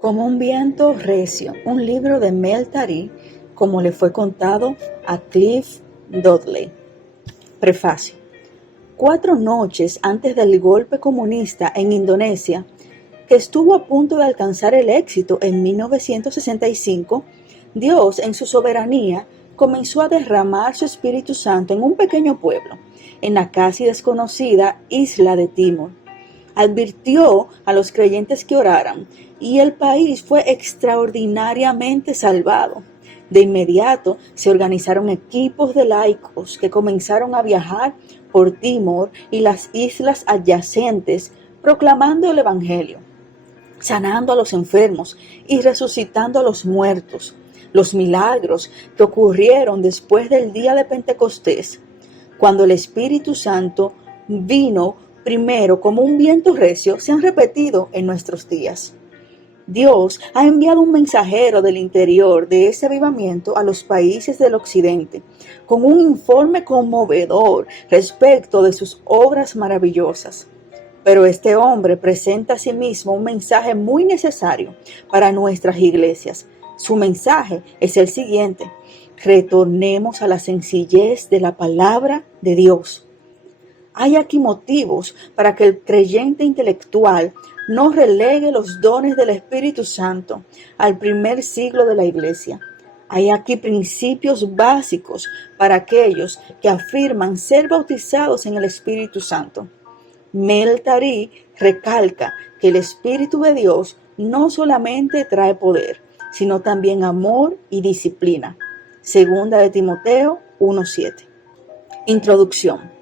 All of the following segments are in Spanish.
Como un viento recio, un libro de Mel Tari, como le fue contado a Cliff Dudley. Prefacio. 4 noches antes del golpe comunista en Indonesia, que estuvo a punto de alcanzar el éxito en 1965, Dios, en su soberanía, comenzó a derramar su Espíritu Santo en un pequeño pueblo, en la casi desconocida isla de Timor. Advirtió a los creyentes que oraran, y el país fue extraordinariamente salvado. De inmediato se organizaron equipos de laicos que comenzaron a viajar por Timor y las islas adyacentes, proclamando el Evangelio, sanando a los enfermos y resucitando a los muertos. Los milagros que ocurrieron después del día de Pentecostés, cuando el Espíritu Santo vino primero como un viento recio, se han repetido en nuestros días. Dios ha enviado un mensajero del interior de ese avivamiento a los países del occidente, con un informe conmovedor respecto de sus obras maravillosas. Pero este hombre presenta a sí mismo un mensaje muy necesario para nuestras iglesias. Su mensaje es el siguiente: retornemos a la sencillez de la palabra de Dios. Hay aquí motivos para que el creyente intelectual no relegue los dones del Espíritu Santo al primer siglo de la Iglesia. Hay aquí principios básicos para aquellos que afirman ser bautizados en el Espíritu Santo. Mel Tari recalca que el Espíritu de Dios no solamente trae poder, sino también amor y disciplina. Segunda de Timoteo 1:7. Introducción.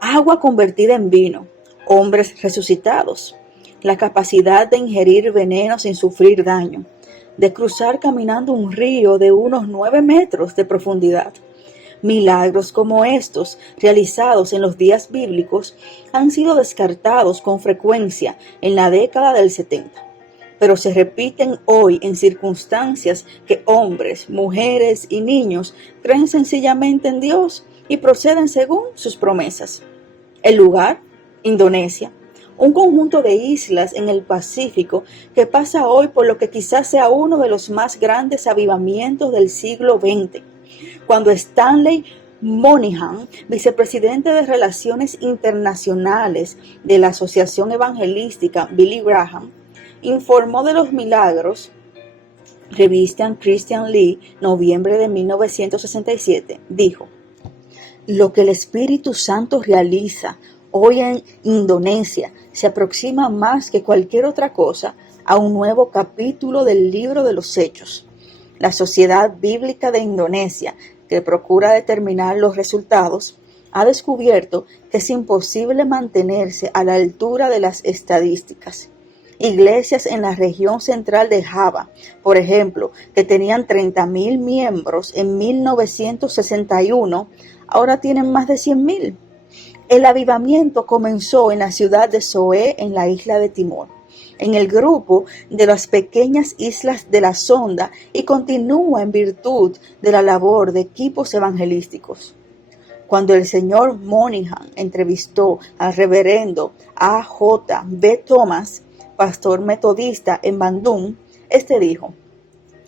Agua convertida en vino, hombres resucitados, la capacidad de ingerir veneno sin sufrir daño, de cruzar caminando un río de unos 9 metros de profundidad. Milagros como estos, realizados en los días bíblicos, han sido descartados con frecuencia en la década del 70, pero se repiten hoy en circunstancias que hombres, mujeres y niños creen sencillamente en Dios y proceden según sus promesas. El lugar, Indonesia, un conjunto de islas en el Pacífico que pasa hoy por lo que quizás sea uno de los más grandes avivamientos del siglo XX, cuando Stanley Moynihan, vicepresidente de Relaciones Internacionales de la Asociación Evangelística Billy Graham, informó de los milagros. Revista Christian Lee, noviembre de 1967, dijo: lo que el Espíritu Santo realiza hoy en Indonesia se aproxima más que cualquier otra cosa a un nuevo capítulo del libro de los Hechos. La Sociedad Bíblica de Indonesia, que procura determinar los resultados, ha descubierto que es imposible mantenerse a la altura de las estadísticas. Iglesias en la región central de Java, por ejemplo, que tenían 30,000 miembros en 1961, ahora tienen más de 100,000. El avivamiento comenzó en la ciudad de Soe, en la isla de Timor, en el grupo de las pequeñas islas de la Sonda, y continúa en virtud de la labor de equipos evangelísticos. Cuando el señor Moynihan entrevistó al reverendo A. J. B. Thomas, pastor metodista en Bandung, este dijo: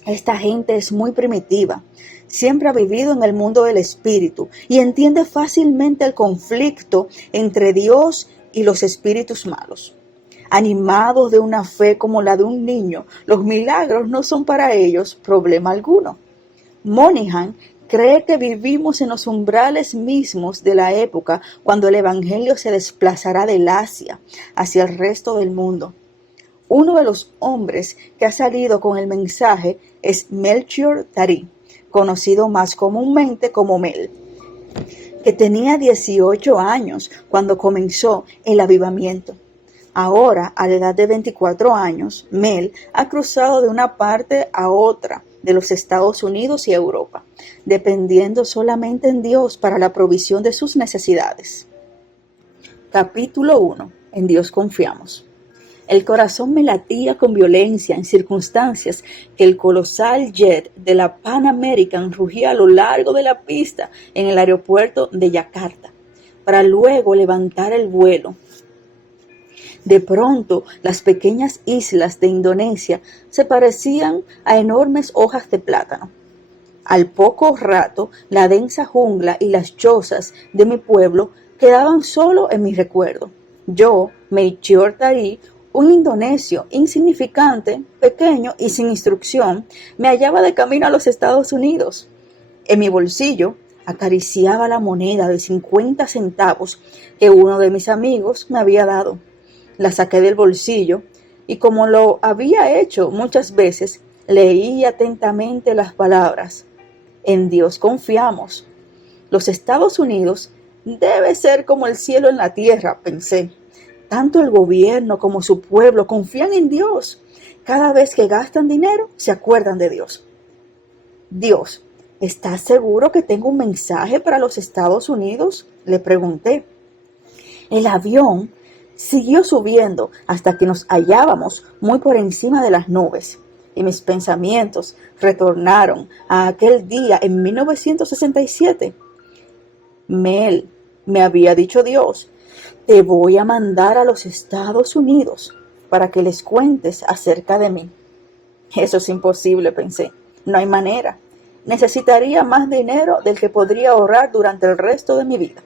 esta gente es muy primitiva, siempre ha vivido en el mundo del espíritu y entiende fácilmente el conflicto entre Dios y los espíritus malos. Animados de una fe como la de un niño, los milagros no son para ellos problema alguno. Moynihan cree que vivimos en los umbrales mismos de la época cuando el evangelio se desplazará del Asia hacia el resto del mundo. Uno de los hombres que ha salido con el mensaje es Melchior Tari, conocido más comúnmente como Mel, que tenía 18 años cuando comenzó el avivamiento. Ahora, a la edad de 24 años, Mel ha cruzado de una parte a otra de los Estados Unidos y Europa, dependiendo solamente en Dios para la provisión de sus necesidades. Capítulo 1. En Dios confiamos. El corazón me latía con violencia en circunstancias que el colosal jet de la Pan American rugía a lo largo de la pista en el aeropuerto de Yakarta, para luego levantar el vuelo De pronto, las pequeñas islas de Indonesia se parecían a enormes hojas de plátano. Al poco rato, la densa jungla y las chozas de mi pueblo quedaban solo en mi recuerdo. Yo, Melchior Tarí, un indonesio insignificante, pequeño y sin instrucción, me hallaba de camino a los Estados Unidos. En mi bolsillo acariciaba la moneda de 50 centavos que uno de mis amigos me había dado. La saqué del bolsillo y, como lo había hecho muchas veces, leí atentamente las palabras: en Dios confiamos. Los Estados Unidos debe ser como el cielo en la tierra, pensé. Tanto el gobierno como su pueblo confían en Dios. Cada vez que gastan dinero, se acuerdan de Dios. Dios, ¿estás seguro que tengo un mensaje para los Estados Unidos?, le pregunté. El avión siguió subiendo hasta que nos hallábamos muy por encima de las nubes, y mis pensamientos retornaron a aquel día en 1967. Mel, me había dicho Dios, te voy a mandar a los Estados Unidos para que les cuentes acerca de mí. Eso es imposible, pensé. No hay manera. Necesitaría más dinero del que podría ahorrar durante el resto de mi vida.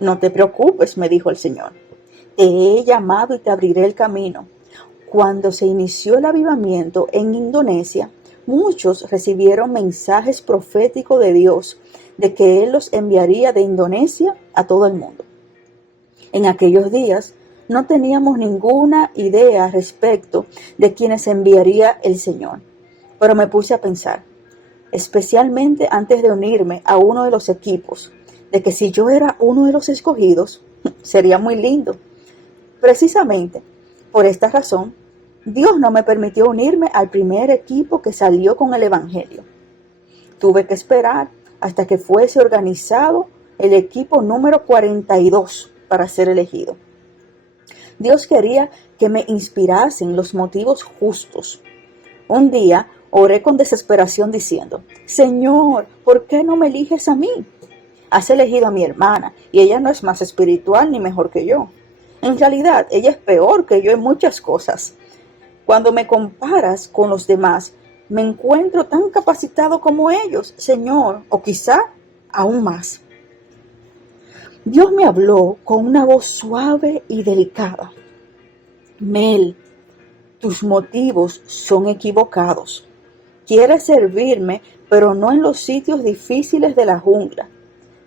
No te preocupes, me dijo el Señor. Te he llamado y te abriré el camino. Cuando se inició el avivamiento en Indonesia, muchos recibieron mensajes proféticos de Dios de que Él los enviaría de Indonesia a todo el mundo. En aquellos días no teníamos ninguna idea respecto de quiénes enviaría el Señor, pero me puse a pensar, especialmente antes de unirme a uno de los equipos, de que si yo era uno de los escogidos, sería muy lindo. Precisamente por esta razón, Dios no me permitió unirme al primer equipo que salió con el Evangelio. Tuve que esperar hasta que fuese organizado el equipo número 42 para ser elegido. Dios quería que me inspirasen los motivos justos. Un día oré con desesperación diciendo: Señor, ¿por qué no me eliges a mí? Has elegido a mi hermana y ella no es más espiritual ni mejor que yo. En realidad, ella es peor que yo en muchas cosas. Cuando me comparas con los demás, me encuentro tan capacitado como ellos, Señor, o quizá aún más. Dios me habló con una voz suave y delicada. Mel, tus motivos son equivocados. Quieres servirme, pero no en los sitios difíciles de la jungla.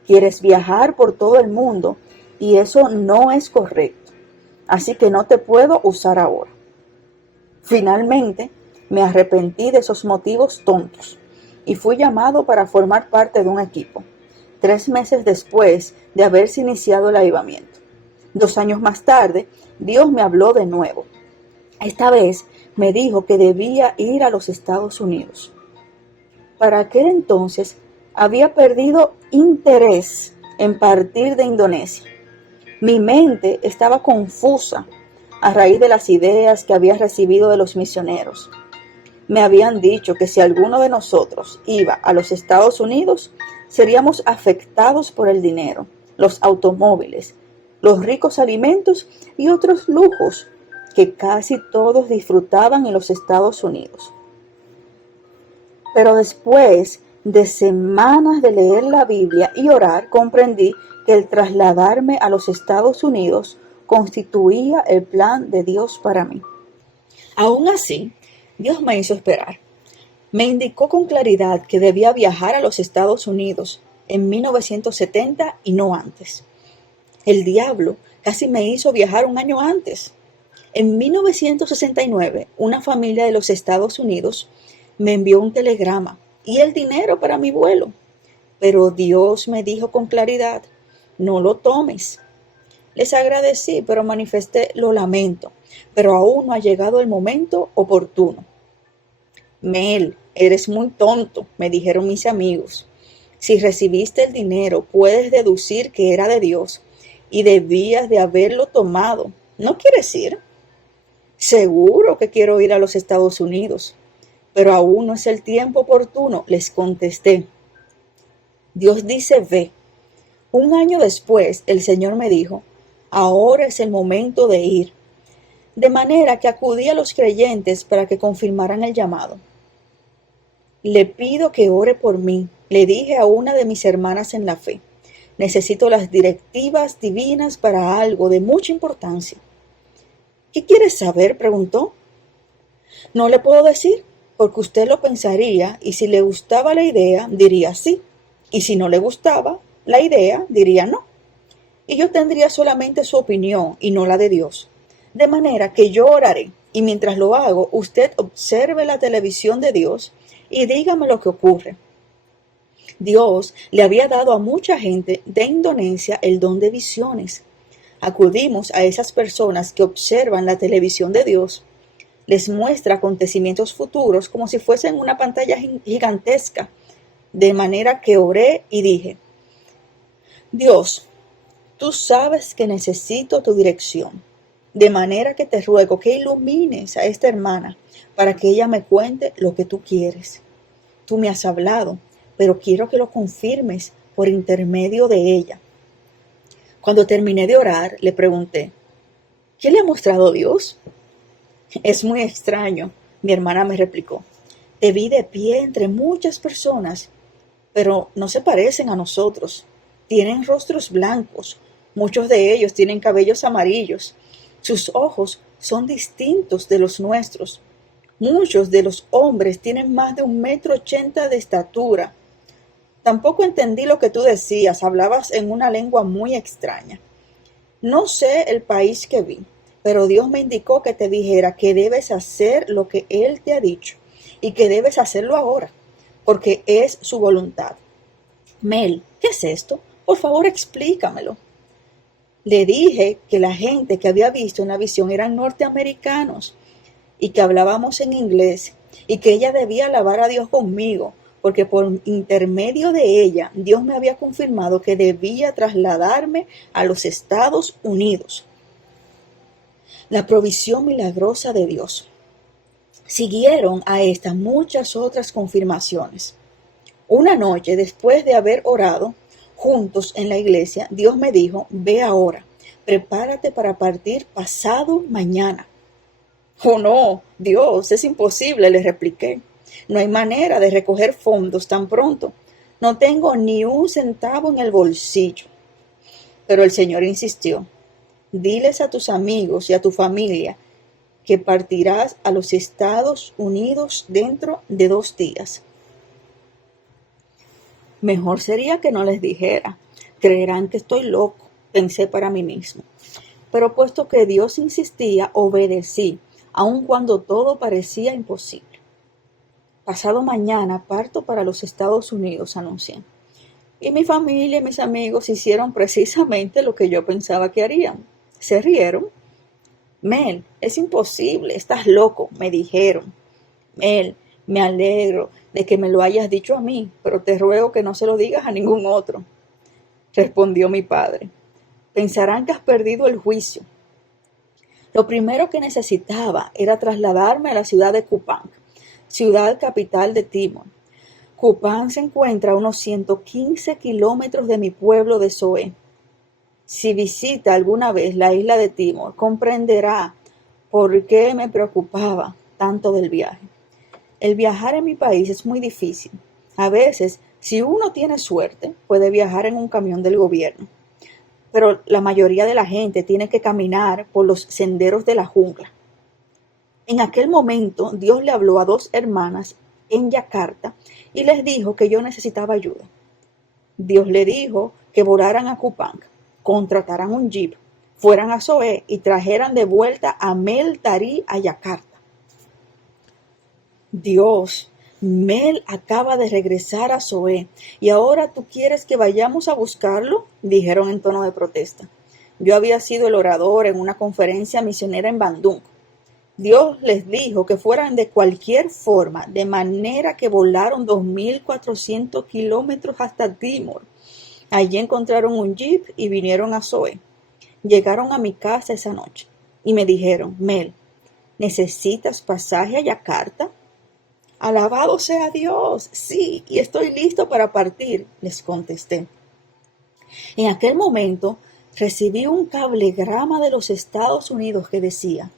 Quieres viajar por todo el mundo y eso no es correcto. Así que no te puedo usar ahora. Finalmente, me arrepentí de esos motivos tontos y fui llamado para formar parte de un equipo, 3 meses después de haberse iniciado el avivamiento. 2 años más tarde, Dios me habló de nuevo. Esta vez me dijo que debía ir a los Estados Unidos. Para aquel entonces había perdido interés en partir de Indonesia. Mi mente estaba confusa a raíz de las ideas que había recibido de los misioneros. Me habían dicho que si alguno de nosotros iba a los Estados Unidos, seríamos afectados por el dinero, los automóviles, los ricos alimentos y otros lujos que casi todos disfrutaban en los Estados Unidos. Pero después de semanas de leer la Biblia y orar, comprendí que el trasladarme a los Estados Unidos constituía el plan de Dios para mí. Aún así, Dios me hizo esperar. Me indicó con claridad que debía viajar a los Estados Unidos en 1970 y no antes. El diablo casi me hizo viajar 1 año antes. En 1969, una familia de los Estados Unidos me envió un telegrama y el dinero para mi vuelo. Pero Dios me dijo con claridad: no lo tomes. Les agradecí, pero manifesté: lo lamento, pero aún no ha llegado el momento oportuno. Mel, eres muy tonto, me dijeron mis amigos. Si recibiste el dinero, puedes deducir que era de Dios y debías de haberlo tomado. ¿No quieres ir? Seguro que quiero ir a los Estados Unidos, pero aún no es el tiempo oportuno, les contesté. Dios dice: ve. 1 año después, el Señor me dijo: ahora es el momento de ir. de manera que acudí a los creyentes para que confirmaran el llamado. Le pido que ore por mí, le dije a una de mis hermanas en la fe. Necesito las directivas divinas para algo de mucha importancia. ¿Qué quieres saber?, preguntó. No le puedo decir, porque usted lo pensaría y si le gustaba la idea, diría sí, y si no le gustaba la idea, diría no. Y yo tendría solamente su opinión y no la de Dios. De manera que yo oraré, y mientras lo hago, usted observe la televisión de Dios y dígame lo que ocurre. Dios le había dado a mucha gente de Indonesia el don de visiones. Acudimos a esas personas que observan la televisión de Dios. Les muestra acontecimientos futuros como si fuesen una pantalla gigantesca. De manera que oré y dije, Dios, tú sabes que necesito tu dirección. De manera que te ruego que ilumines a esta hermana para que ella me cuente lo que tú quieres. Tú me has hablado, pero quiero que lo confirmes por intermedio de ella. Cuando terminé de orar, le pregunté, ¿qué le ha mostrado Dios? Es muy extraño, mi hermana me replicó. Te vi de pie entre muchas personas, pero no se parecen a nosotros. Tienen rostros blancos, muchos de ellos tienen cabellos amarillos. Sus ojos son distintos de los nuestros. Muchos de los hombres tienen más de 1,80 m de estatura. Tampoco entendí lo que tú decías, hablabas en una lengua muy extraña. No sé el país que vi, pero Dios me indicó que te dijera que debes hacer lo que Él te ha dicho y que debes hacerlo ahora, porque es su voluntad. Mel, ¿qué es esto? Por favor, explícamelo. Le dije que la gente que había visto en la visión eran norteamericanos y que hablábamos en inglés y que ella debía alabar a Dios conmigo, porque por intermedio de ella Dios me había confirmado que debía trasladarme a los Estados Unidos. La provisión milagrosa de Dios. Siguieron a estas muchas otras confirmaciones. Una noche, después de haber orado juntos en la iglesia, Dios me dijo, ve ahora, prepárate para partir pasado mañana. Oh no, Dios, es imposible, le repliqué. No hay manera de recoger fondos tan pronto. No tengo ni un centavo en el bolsillo. Pero el Señor insistió. Diles a tus amigos y a tu familia que partirás a los Estados Unidos dentro de 2 días. Mejor sería que no les dijera. Creerán que estoy loco, pensé para mí mismo. Pero puesto que Dios insistía, obedecí, aun cuando todo parecía imposible. Pasado mañana parto para los Estados Unidos, anuncié. Y mi familia y mis amigos hicieron precisamente lo que yo pensaba que harían. Se rieron. Mel, es imposible, estás loco, me dijeron. Mel, me alegro de que me lo hayas dicho a mí, pero te ruego que no se lo digas a ningún otro. Respondió mi padre. Pensarán que has perdido el juicio. Lo primero que necesitaba era trasladarme a la ciudad de Kupang, ciudad capital de Timor. Kupang se encuentra a unos 115 kilómetros de mi pueblo de Soe. Si visita alguna vez la isla de Timor, comprenderá por qué me preocupaba tanto del viaje. El viajar en mi país es muy difícil. A veces, si uno tiene suerte, puede viajar en un camión del gobierno. Pero la mayoría de la gente tiene que caminar por los senderos de la jungla. En aquel momento, Dios le habló a 2 hermanas en Yakarta y les dijo que yo necesitaba ayuda. Dios le dijo que volaran a Kupang, contrataran un jeep, fueran a Soe y trajeran de vuelta a Mel Tari a Yakarta. Dios, Mel acaba de regresar a Soe y ahora tú quieres que vayamos a buscarlo, dijeron en tono de protesta. Yo había sido el orador en una conferencia misionera en Bandung. Dios les dijo que fueran de cualquier forma, de manera que volaron 2,400 kilómetros hasta Timor. Allí encontraron un jeep y vinieron a Soe. Llegaron a mi casa esa noche y me dijeron, Mel, ¿necesitas pasaje a Yakarta? Alabado sea Dios, sí, y estoy listo para partir, les contesté. En aquel momento recibí un cablegrama de los Estados Unidos que decía,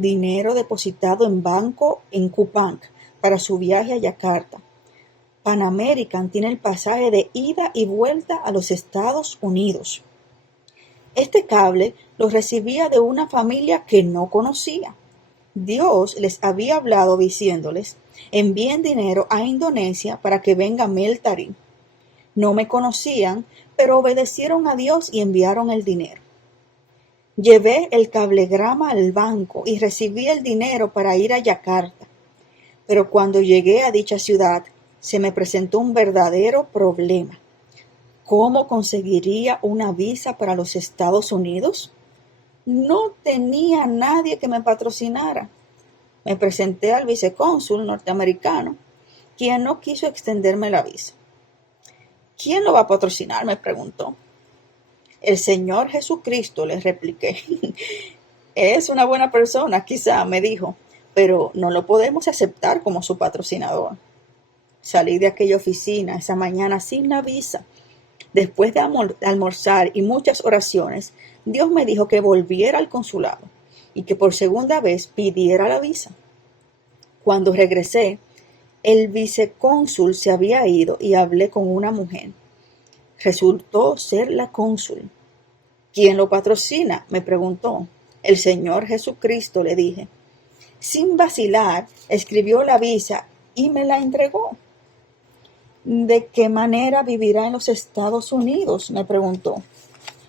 dinero depositado en banco en Kupang para su viaje a Yakarta. Pan American tiene el pasaje de ida y vuelta a los Estados Unidos. Este cable lo recibía de una familia que no conocía. Dios les había hablado diciéndoles: envíen dinero a Indonesia para que venga Mel Tarí. No me conocían, pero obedecieron a Dios y enviaron el dinero. Llevé el cablegrama al banco y recibí el dinero para ir a Yakarta. Pero cuando llegué a dicha ciudad, se me presentó un verdadero problema. ¿Cómo conseguiría una visa para los Estados Unidos? No tenía nadie que me patrocinara. Me presenté al vicecónsul norteamericano, quien no quiso extenderme la visa. ¿Quién lo va a patrocinar?, me preguntó. El Señor Jesucristo, le repliqué. Es una buena persona, quizá, me dijo, pero no lo podemos aceptar como su patrocinador. Salí de aquella oficina esa mañana sin la visa. Después de almorzar y muchas oraciones, Dios me dijo que volviera al consulado y que por segunda vez pidiera la visa. Cuando regresé, el vicecónsul se había ido y hablé con una mujer. Resultó ser la cónsul. ¿Quién lo patrocina?, me preguntó. El Señor Jesucristo, le dije. Sin vacilar, escribió la visa y me la entregó. ¿De qué manera vivirá en los Estados Unidos?, me preguntó.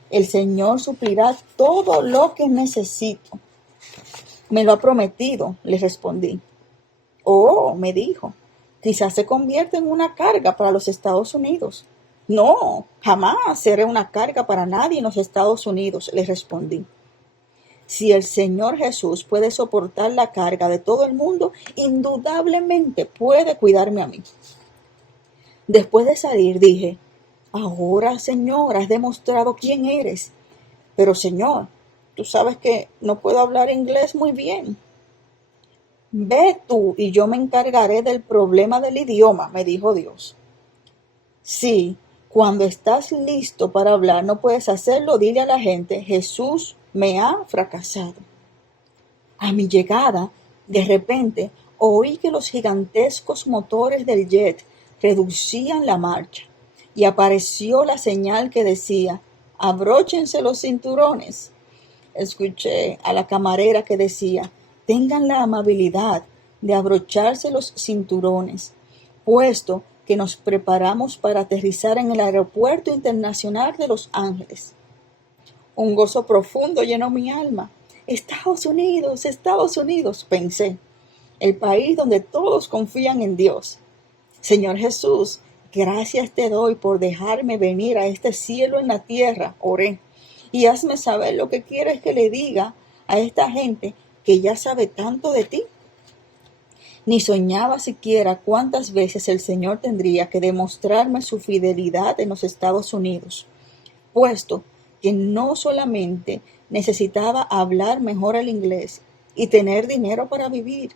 El Señor suplirá todo lo que necesito. Me lo ha prometido, le respondí. Oh, me dijo, quizás se convierta en una carga para los Estados Unidos. No, jamás seré una carga para nadie en los Estados Unidos, le respondí. Si el Señor Jesús puede soportar la carga de todo el mundo, indudablemente puede cuidarme a mí. Después de salir dije: ahora, Señor, has demostrado quién eres. Pero, Señor, tú sabes que no puedo hablar inglés muy bien. Ve tú y yo me encargaré del problema del idioma, me dijo Dios. Sí, cuando estás listo para hablar no puedes hacerlo, dile a la gente: Jesús me ha fracasado. A mi llegada, de repente, oí que los gigantescos motores del jet reducían la marcha y apareció la señal que decía: abróchense los cinturones. Escuché a la camarera que decía: tengan la amabilidad de abrocharse los cinturones, puesto que nos preparamos para aterrizar en el Aeropuerto Internacional de Los Ángeles. Un gozo profundo llenó mi alma. Estados Unidos, pensé, el país donde todos confían en Dios. Señor Jesús, gracias te doy por dejarme venir a este cielo en la tierra, oré, y hazme saber lo que quieres que le diga a esta gente que ya sabe tanto de ti. Ni soñaba siquiera cuántas veces el Señor tendría que demostrarme su fidelidad en los Estados Unidos, puesto que no solamente necesitaba hablar mejor el inglés y tener dinero para vivir,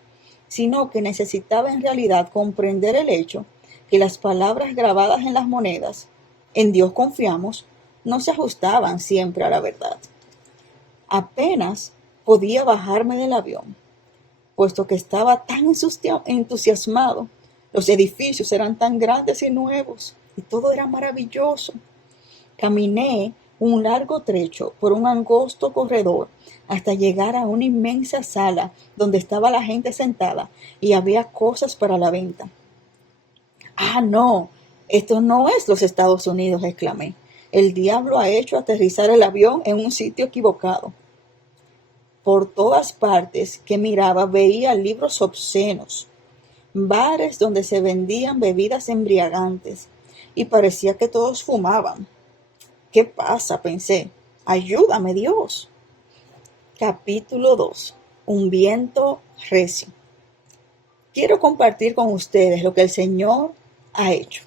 sino que necesitaba en realidad comprender el hecho que las palabras grabadas en las monedas, en Dios confiamos, no se ajustaban siempre a la verdad. Apenas podía bajarme del avión, puesto que estaba tan entusiasmado. Los edificios eran tan grandes y nuevos, y todo era maravilloso. Caminé un largo trecho por un angosto corredor hasta llegar a una inmensa sala donde estaba la gente sentada y había cosas para la venta. ¡Ah, no! Esto no es los Estados Unidos, exclamé. El diablo ha hecho aterrizar el avión en un sitio equivocado. Por todas partes que miraba veía libros obscenos, bares donde se vendían bebidas embriagantes, y parecía que todos fumaban. ¿Qué pasa?, pensé. Ayúdame, Dios. Capítulo 2. Un viento recio. Quiero compartir con ustedes lo que el Señor ha hecho.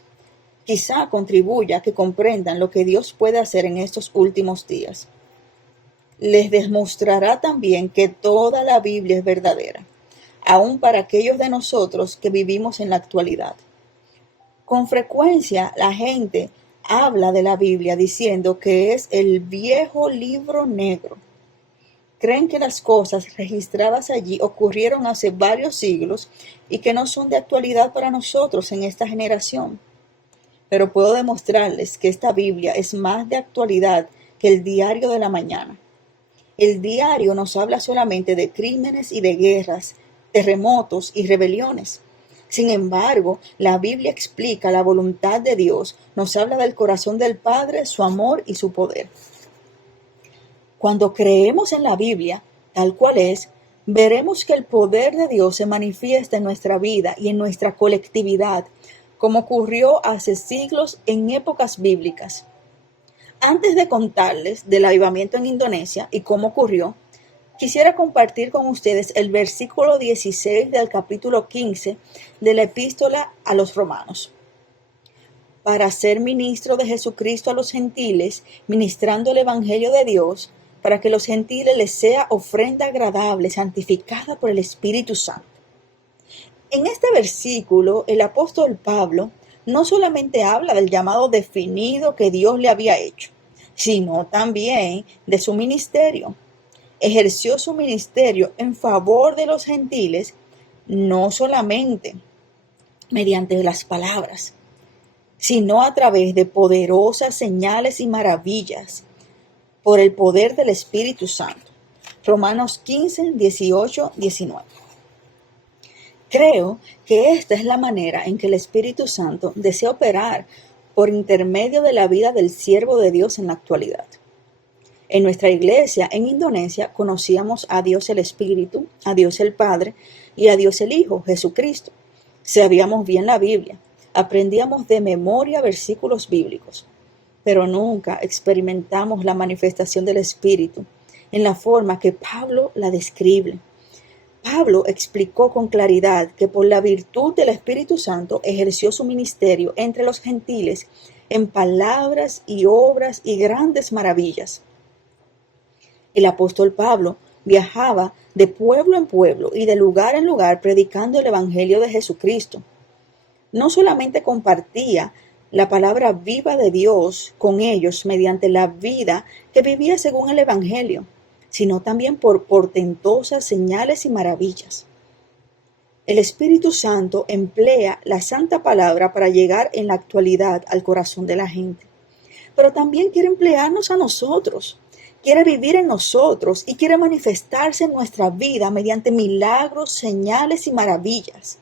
Quizá contribuya a que comprendan lo que Dios puede hacer en estos últimos días. Les demostrará también que toda la Biblia es verdadera, aun para aquellos de nosotros que vivimos en la actualidad. Con frecuencia la gente habla de la Biblia diciendo que es el viejo libro negro. Creen que las cosas registradas allí ocurrieron hace varios siglos y que no son de actualidad para nosotros en esta generación. Pero puedo demostrarles que esta Biblia es más de actualidad que el diario de la mañana. El diario nos habla solamente de crímenes y de guerras, terremotos y rebeliones. Sin embargo, la Biblia explica la voluntad de Dios, nos habla del corazón del Padre, su amor y su poder. Cuando creemos en la Biblia, tal cual es, veremos que el poder de Dios se manifiesta en nuestra vida y en nuestra colectividad, como ocurrió hace siglos en épocas bíblicas. Antes de contarles del avivamiento en Indonesia y cómo ocurrió, quisiera compartir con ustedes el versículo 16 del capítulo 15 de la epístola a los romanos. Para ser ministro de Jesucristo a los gentiles, ministrando el evangelio de Dios, para que los gentiles les sea ofrenda agradable, santificada por el Espíritu Santo. En este versículo, el apóstol Pablo no solamente habla del llamado definido que Dios le había hecho, sino también de su ministerio. Ejerció su ministerio en favor de los gentiles, no solamente mediante las palabras, sino a través de poderosas señales y maravillas, por el poder del Espíritu Santo. Romanos 15, 18, 19. Creo que esta es la manera en que el Espíritu Santo desea operar por intermedio de la vida del siervo de Dios en la actualidad. En nuestra iglesia en Indonesia conocíamos a Dios el Espíritu, a Dios el Padre y a Dios el Hijo, Jesucristo. Sabíamos bien la Biblia, aprendíamos de memoria versículos bíblicos, pero nunca experimentamos la manifestación del Espíritu en la forma que Pablo la describe. Pablo explicó con claridad que por la virtud del Espíritu Santo ejerció su ministerio entre los gentiles en palabras y obras y grandes maravillas. El apóstol Pablo viajaba de pueblo en pueblo y de lugar en lugar predicando el Evangelio de Jesucristo. No solamente compartía la palabra viva de Dios con ellos mediante la vida que vivía según el Evangelio, sino también por portentosas señales y maravillas. El Espíritu Santo emplea la santa palabra para llegar en la actualidad al corazón de la gente, pero también quiere emplearnos a nosotros, quiere vivir en nosotros y quiere manifestarse en nuestra vida mediante milagros, señales y maravillas.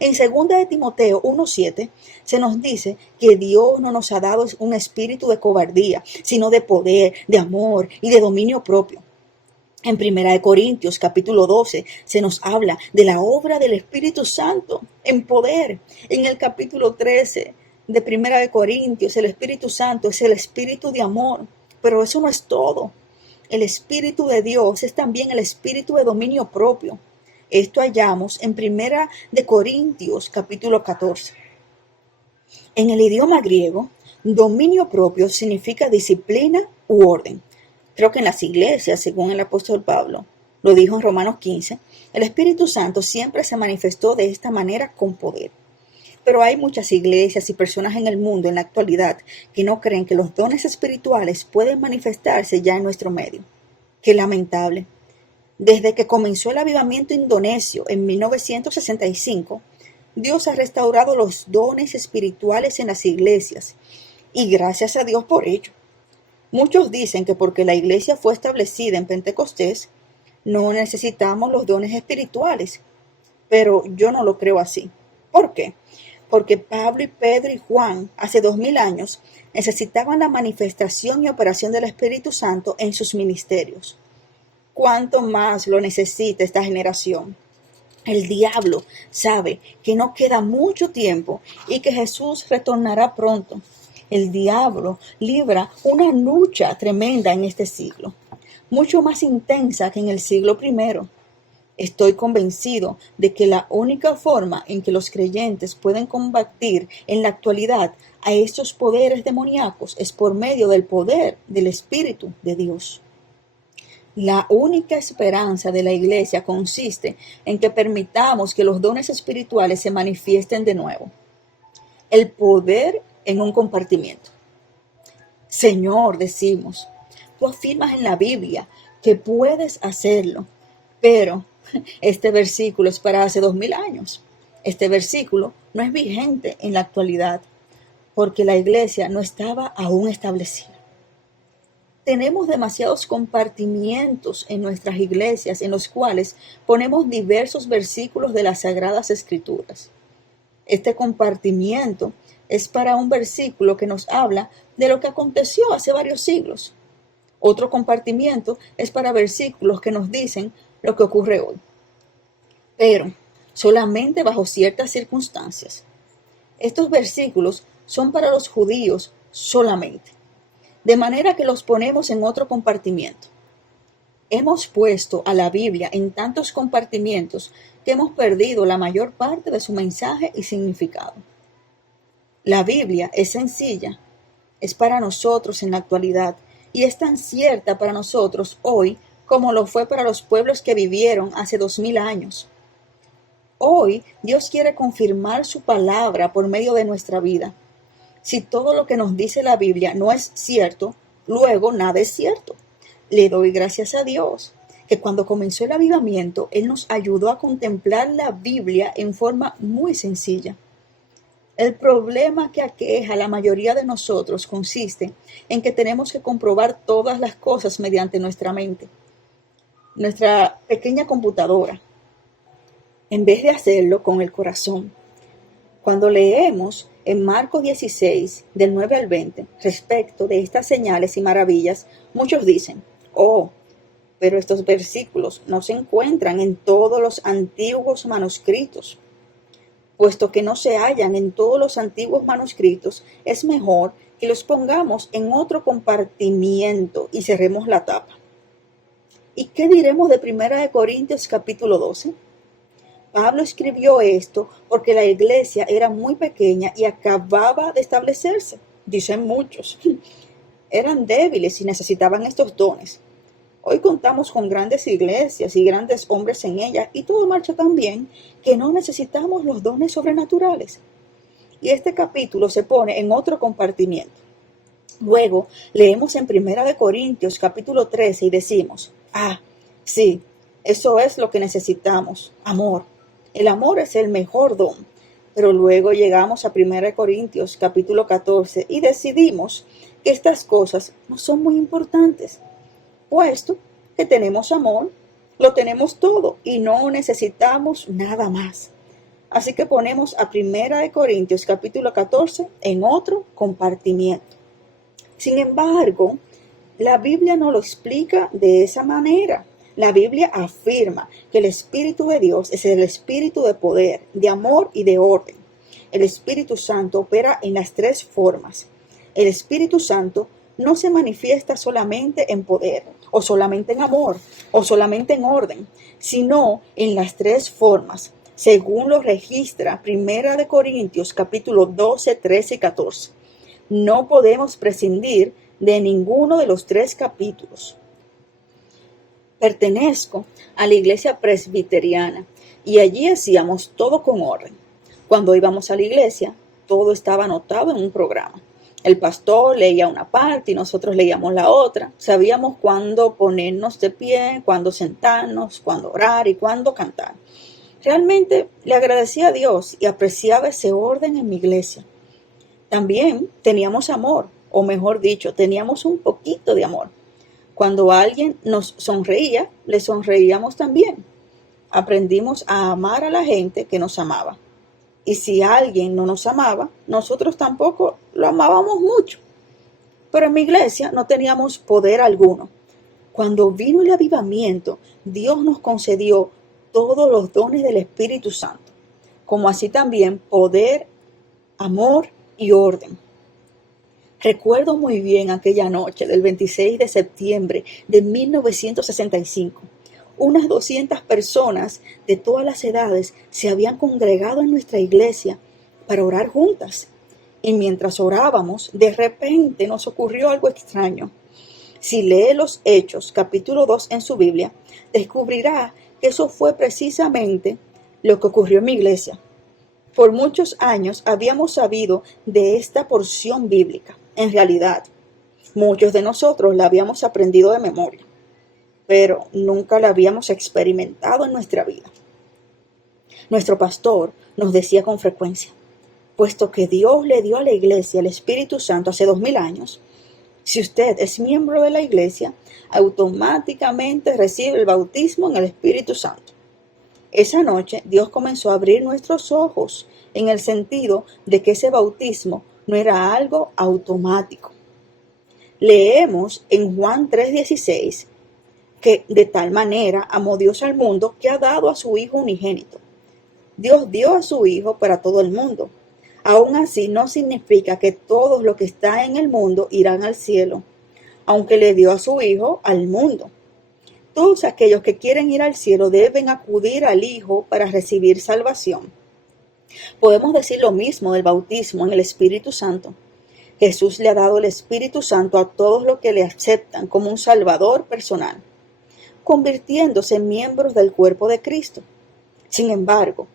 En 2 de Timoteo 1:7 se nos dice que Dios no nos ha dado un espíritu de cobardía, sino de poder, de amor y de dominio propio. En 1 de Corintios capítulo 12 se nos habla de la obra del Espíritu Santo en poder. En el capítulo 13 de 1 de Corintios, el Espíritu Santo es el espíritu de amor. Pero eso no es todo. El Espíritu de Dios es también el espíritu de dominio propio. Esto hallamos en 1 de Corintios capítulo 14. En el idioma griego, dominio propio significa disciplina u orden. Creo que en las iglesias, según el apóstol Pablo, lo dijo en Romanos 15, el Espíritu Santo siempre se manifestó de esta manera con poder. Pero hay muchas iglesias y personas en el mundo en la actualidad que no creen que los dones espirituales pueden manifestarse ya en nuestro medio. Qué lamentable. Desde que comenzó el avivamiento indonesio en 1965, Dios ha restaurado los dones espirituales en las iglesias y gracias a Dios por ello. Muchos dicen que porque la iglesia fue establecida en Pentecostés, no necesitamos los dones espirituales, pero yo no lo creo así. ¿Por qué? Porque Pablo y Pedro y Juan, hace 2000 años, necesitaban la manifestación y operación del Espíritu Santo en sus ministerios. ¿Cuánto más lo necesita esta generación? El diablo sabe que no queda mucho tiempo y que Jesús retornará pronto. El diablo libra una lucha tremenda en este siglo, mucho más intensa que en el siglo I. Estoy convencido de que la única forma en que los creyentes pueden combatir en la actualidad a estos poderes demoníacos es por medio del poder del Espíritu de Dios. La única esperanza de la iglesia consiste en que permitamos que los dones espirituales se manifiesten de nuevo. El poder en un compartimiento. Señor, decimos, tú afirmas en la Biblia que puedes hacerlo, pero este versículo es para hace 2000 años. Este versículo no es vigente en la actualidad porque la iglesia no estaba aún establecida. Tenemos demasiados compartimientos en nuestras iglesias en los cuales ponemos diversos versículos de las Sagradas Escrituras. Este compartimiento es para un versículo que nos habla de lo que aconteció hace varios siglos. Otro compartimiento es para versículos que nos dicen lo que ocurre hoy, pero solamente bajo ciertas circunstancias. Estos versículos son para los judíos solamente, de manera que los ponemos en otro compartimiento. Hemos puesto a la Biblia en tantos compartimientos que hemos perdido la mayor parte de su mensaje y significado. La Biblia es sencilla, es para nosotros en la actualidad y es tan cierta para nosotros hoy como lo fue para los pueblos que vivieron hace 2000 años. Hoy Dios quiere confirmar su palabra por medio de nuestra vida. Si todo lo que nos dice la Biblia no es cierto, luego nada es cierto. Le doy gracias a Dios que cuando comenzó el avivamiento, Él nos ayudó a contemplar la Biblia en forma muy sencilla. El problema que aqueja a la mayoría de nosotros consiste en que tenemos que comprobar todas las cosas mediante nuestra mente, nuestra pequeña computadora, en vez de hacerlo con el corazón. Cuando leemos en Marcos 16, del 9 al 20, respecto de estas señales y maravillas, muchos dicen, pero estos versículos no se encuentran en todos los antiguos manuscritos. Puesto que no se hallan en todos los antiguos manuscritos, es mejor que los pongamos en otro compartimiento y cerremos la tapa. ¿Y qué diremos de 1 Corintios capítulo 12? Pablo escribió esto porque la iglesia era muy pequeña y acababa de establecerse. Dicen muchos. Eran débiles y necesitaban estos dones. Hoy contamos con grandes iglesias y grandes hombres en ellas y todo marcha tan bien que no necesitamos los dones sobrenaturales. Y este capítulo se pone en otro compartimiento. Luego leemos en 1 Corintios capítulo 13 y decimos, sí, eso es lo que necesitamos, amor. El amor es el mejor don. Pero luego llegamos a 1 Corintios capítulo 14 y decidimos que estas cosas no son muy importantes. Puesto que tenemos amor, lo tenemos todo y no necesitamos nada más. Así que ponemos a 1 Corintios capítulo 14 en otro compartimiento. Sin embargo, la Biblia no lo explica de esa manera. La Biblia afirma que el Espíritu de Dios es el Espíritu de poder, de amor y de orden. El Espíritu Santo opera en las tres formas. El Espíritu Santo no se manifiesta solamente en poder, o solamente en amor, o solamente en orden, sino en las tres formas, según lo registra 1 Corintios capítulo 12, 13 y 14. No podemos prescindir de ninguno de los tres capítulos. Pertenezco a la iglesia presbiteriana y allí hacíamos todo con orden. Cuando íbamos a la iglesia, todo estaba anotado en un programa. El pastor leía una parte y nosotros leíamos la otra. Sabíamos cuándo ponernos de pie, cuándo sentarnos, cuándo orar y cuándo cantar. Realmente le agradecía a Dios y apreciaba ese orden en mi iglesia. También teníamos amor, o mejor dicho, teníamos un poquito de amor. Cuando alguien nos sonreía, le sonreíamos también. Aprendimos a amar a la gente que nos amaba. Y si alguien no nos amaba, nosotros tampoco lo amábamos mucho. Pero en mi iglesia no teníamos poder alguno. Cuando vino el avivamiento, Dios nos concedió todos los dones del Espíritu Santo, como así también poder, amor y orden. Recuerdo muy bien aquella noche del 26 de septiembre de 1965. Unas 200 personas de todas las edades se habían congregado en nuestra iglesia para orar juntas. Y mientras orábamos, de repente nos ocurrió algo extraño. Si lee los Hechos, capítulo 2 en su Biblia, descubrirá que eso fue precisamente lo que ocurrió en mi iglesia. Por muchos años habíamos sabido de esta porción bíblica. En realidad, muchos de nosotros la habíamos aprendido de memoria. pero nunca la habíamos experimentado en nuestra vida. Nuestro pastor nos decía con frecuencia, puesto que Dios le dio a la iglesia el Espíritu Santo hace 2000 años, si usted es miembro de la iglesia, automáticamente recibe el bautismo en el Espíritu Santo. Esa noche Dios comenzó a abrir nuestros ojos en el sentido de que ese bautismo no era algo automático. Leemos en Juan 3:16 que de tal manera amó Dios al mundo que ha dado a su Hijo unigénito. Dios dio a su Hijo para todo el mundo. Aún así no significa que todos los que están en el mundo irán al cielo, aunque le dio a su Hijo al mundo. Todos aquellos que quieren ir al cielo deben acudir al Hijo para recibir salvación. Podemos decir lo mismo del bautismo en el Espíritu Santo. Jesús le ha dado el Espíritu Santo a todos los que le aceptan como un Salvador personal, convirtiéndose en miembros del cuerpo de Cristo. Sin embargo,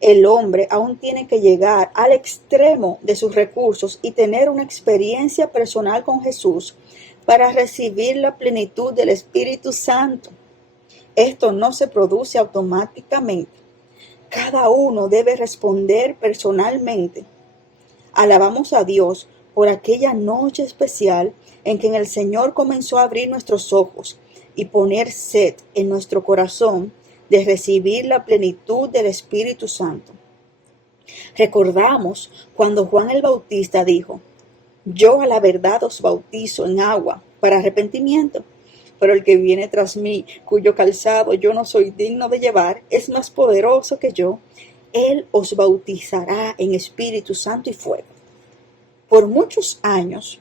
el hombre aún tiene que llegar al extremo de sus recursos y tener una experiencia personal con Jesús para recibir la plenitud del Espíritu Santo. Esto no se produce automáticamente. Cada uno debe responder personalmente. Alabamos a Dios por aquella noche especial en que el Señor comenzó a abrir nuestros ojos y poner sed en nuestro corazón de recibir la plenitud del Espíritu Santo. Recordamos cuando Juan el Bautista dijo, yo a la verdad os bautizo en agua para arrepentimiento, pero el que viene tras mí, cuyo calzado yo no soy digno de llevar, es más poderoso que yo. Él os bautizará en Espíritu Santo y fuego. Por muchos años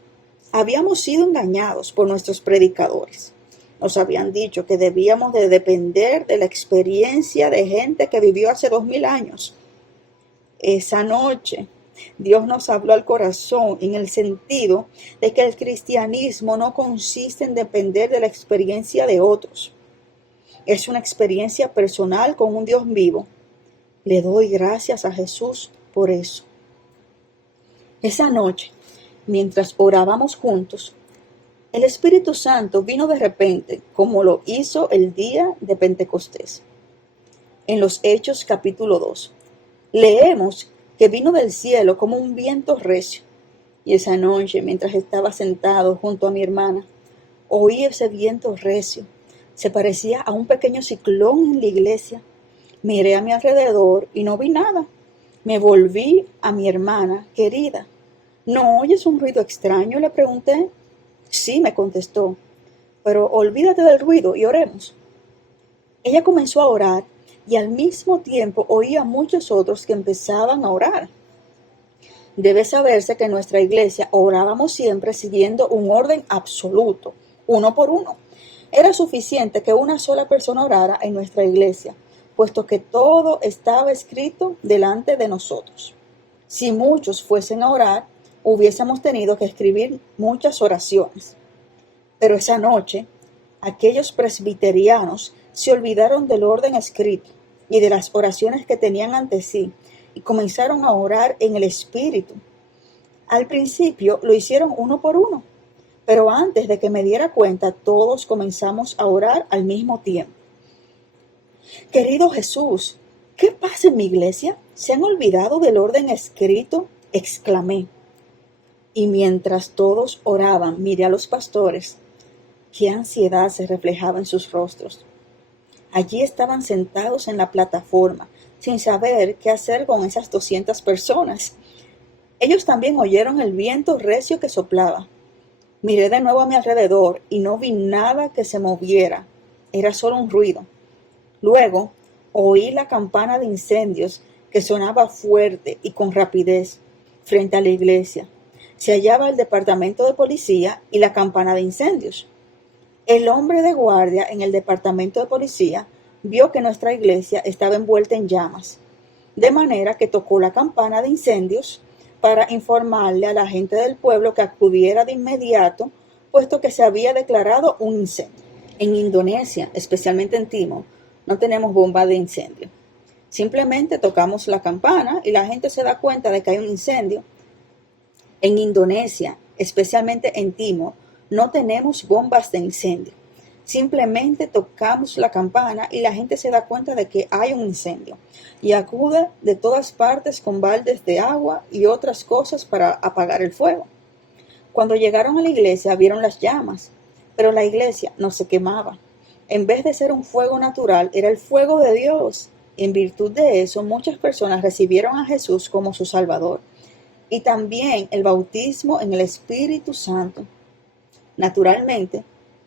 habíamos sido engañados por nuestros predicadores. Nos habían dicho que debíamos de depender de la experiencia de gente que vivió hace 2000 años. Esa noche, Dios nos habló al corazón en el sentido de que el cristianismo no consiste en depender de la experiencia de otros. Es una experiencia personal con un Dios vivo. Le doy gracias a Jesús por eso. Esa noche, mientras orábamos juntos, el Espíritu Santo vino de repente, como lo hizo el día de Pentecostés. En los Hechos capítulo 2, leemos que vino del cielo como un viento recio. Y esa noche, mientras estaba sentado junto a mi hermana, oí ese viento recio. Se parecía a un pequeño ciclón en la iglesia. Miré a mi alrededor y no vi nada. Me volví a mi hermana querida. ¿No oyes un ruido extraño?, le pregunté. Sí, me contestó, pero olvídate del ruido y oremos. Ella comenzó a orar y al mismo tiempo oía a muchos otros que empezaban a orar. Debe saberse que en nuestra iglesia orábamos siempre siguiendo un orden absoluto, uno por uno. Era suficiente que una sola persona orara en nuestra iglesia, puesto que todo estaba escrito delante de nosotros. Si muchos fuesen a orar, hubiésemos tenido que escribir muchas oraciones. Pero esa noche, aquellos presbiterianos se olvidaron del orden escrito y de las oraciones que tenían ante sí y comenzaron a orar en el Espíritu. Al principio lo hicieron uno por uno, pero antes de que me diera cuenta, todos comenzamos a orar al mismo tiempo. Querido Jesús, ¿qué pasa en mi iglesia? ¿Se han olvidado del orden escrito?, exclamé. Y mientras todos oraban, miré a los pastores. Qué ansiedad se reflejaba en sus rostros. Allí estaban sentados en la plataforma, sin saber qué hacer con esas 200 personas. Ellos también oyeron el viento recio que soplaba. Miré de nuevo a mi alrededor y no vi nada que se moviera. Era solo un ruido. Luego oí la campana de incendios que sonaba fuerte y con rapidez frente a la iglesia. Se hallaba el departamento de policía y la campana de incendios. El hombre de guardia en el departamento de policía vio que nuestra iglesia estaba envuelta en llamas, de manera que tocó la campana de incendios para informarle a la gente del pueblo que acudiera de inmediato, puesto que se había declarado un incendio. En Indonesia, especialmente en Timor, no tenemos bomba de incendio. Simplemente tocamos la campana y la gente se da cuenta de que hay un incendio. En Indonesia, especialmente en Timor, no tenemos bombas de incendio. Simplemente tocamos la campana y la gente se da cuenta de que hay un incendio y acude de todas partes con baldes de agua y otras cosas para apagar el fuego. Cuando llegaron a la iglesia vieron las llamas, pero la iglesia no se quemaba. En vez de ser un fuego natural, era el fuego de Dios. En virtud de eso, muchas personas recibieron a Jesús como su Salvador y también el bautismo en el Espíritu Santo. Naturalmente,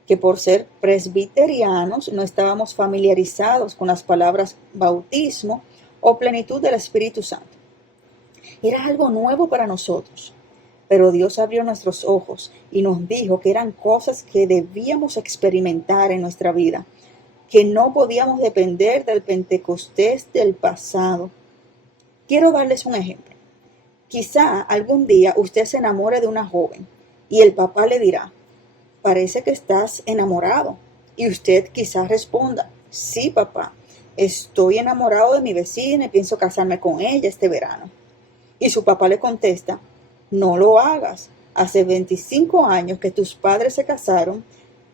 que por ser presbiterianos no estábamos familiarizados con las palabras bautismo o plenitud del Espíritu Santo. Era algo nuevo para nosotros, pero Dios abrió nuestros ojos y nos dijo que eran cosas que debíamos experimentar en nuestra vida, que no podíamos depender del Pentecostés del pasado. Quiero darles un ejemplo. Quizá algún día usted se enamore de una joven y el papá le dirá: parece que estás enamorado. Y usted quizás responda: sí, papá, estoy enamorado de mi vecina y pienso casarme con ella este verano. Y su papá le contesta: no lo hagas. Hace 25 años que tus padres se casaron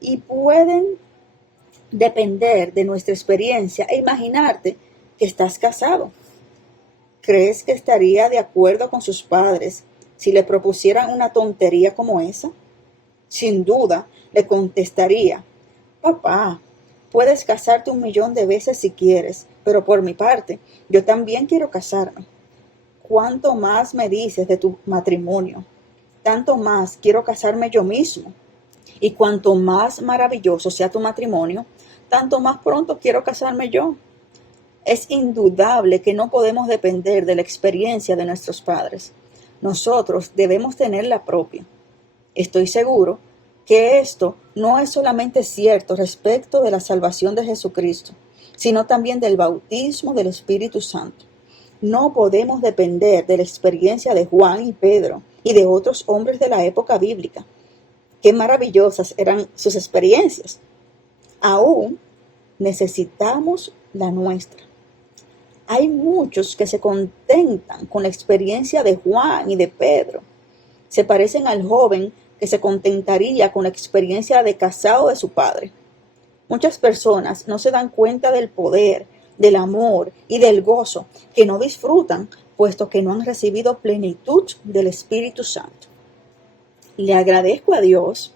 y pueden depender de nuestra experiencia e imaginarte que estás casado. ¿Crees que estaría de acuerdo con sus padres si le propusieran una tontería como esa? Sin duda, le contestaría: papá, puedes casarte 1,000,000 de veces si quieres, pero por mi parte, yo también quiero casarme. Cuanto más me dices de tu matrimonio, tanto más quiero casarme yo mismo. Y cuanto más maravilloso sea tu matrimonio, tanto más pronto quiero casarme yo. Es indudable que no podemos depender de la experiencia de nuestros padres. Nosotros debemos tener la propia. Estoy seguro que esto no es solamente cierto respecto de la salvación de Jesucristo, sino también del bautismo del Espíritu Santo. No podemos depender de la experiencia de Juan y Pedro y de otros hombres de la época bíblica. Qué maravillosas eran sus experiencias. Aún necesitamos la nuestra. Hay muchos que se contentan con la experiencia de Juan y de Pedro. Se parecen al joven que se contentaría con la experiencia de casado de su padre. Muchas personas no se dan cuenta del poder, del amor y del gozo que no disfrutan, puesto que no han recibido plenitud del Espíritu Santo. Le agradezco a Dios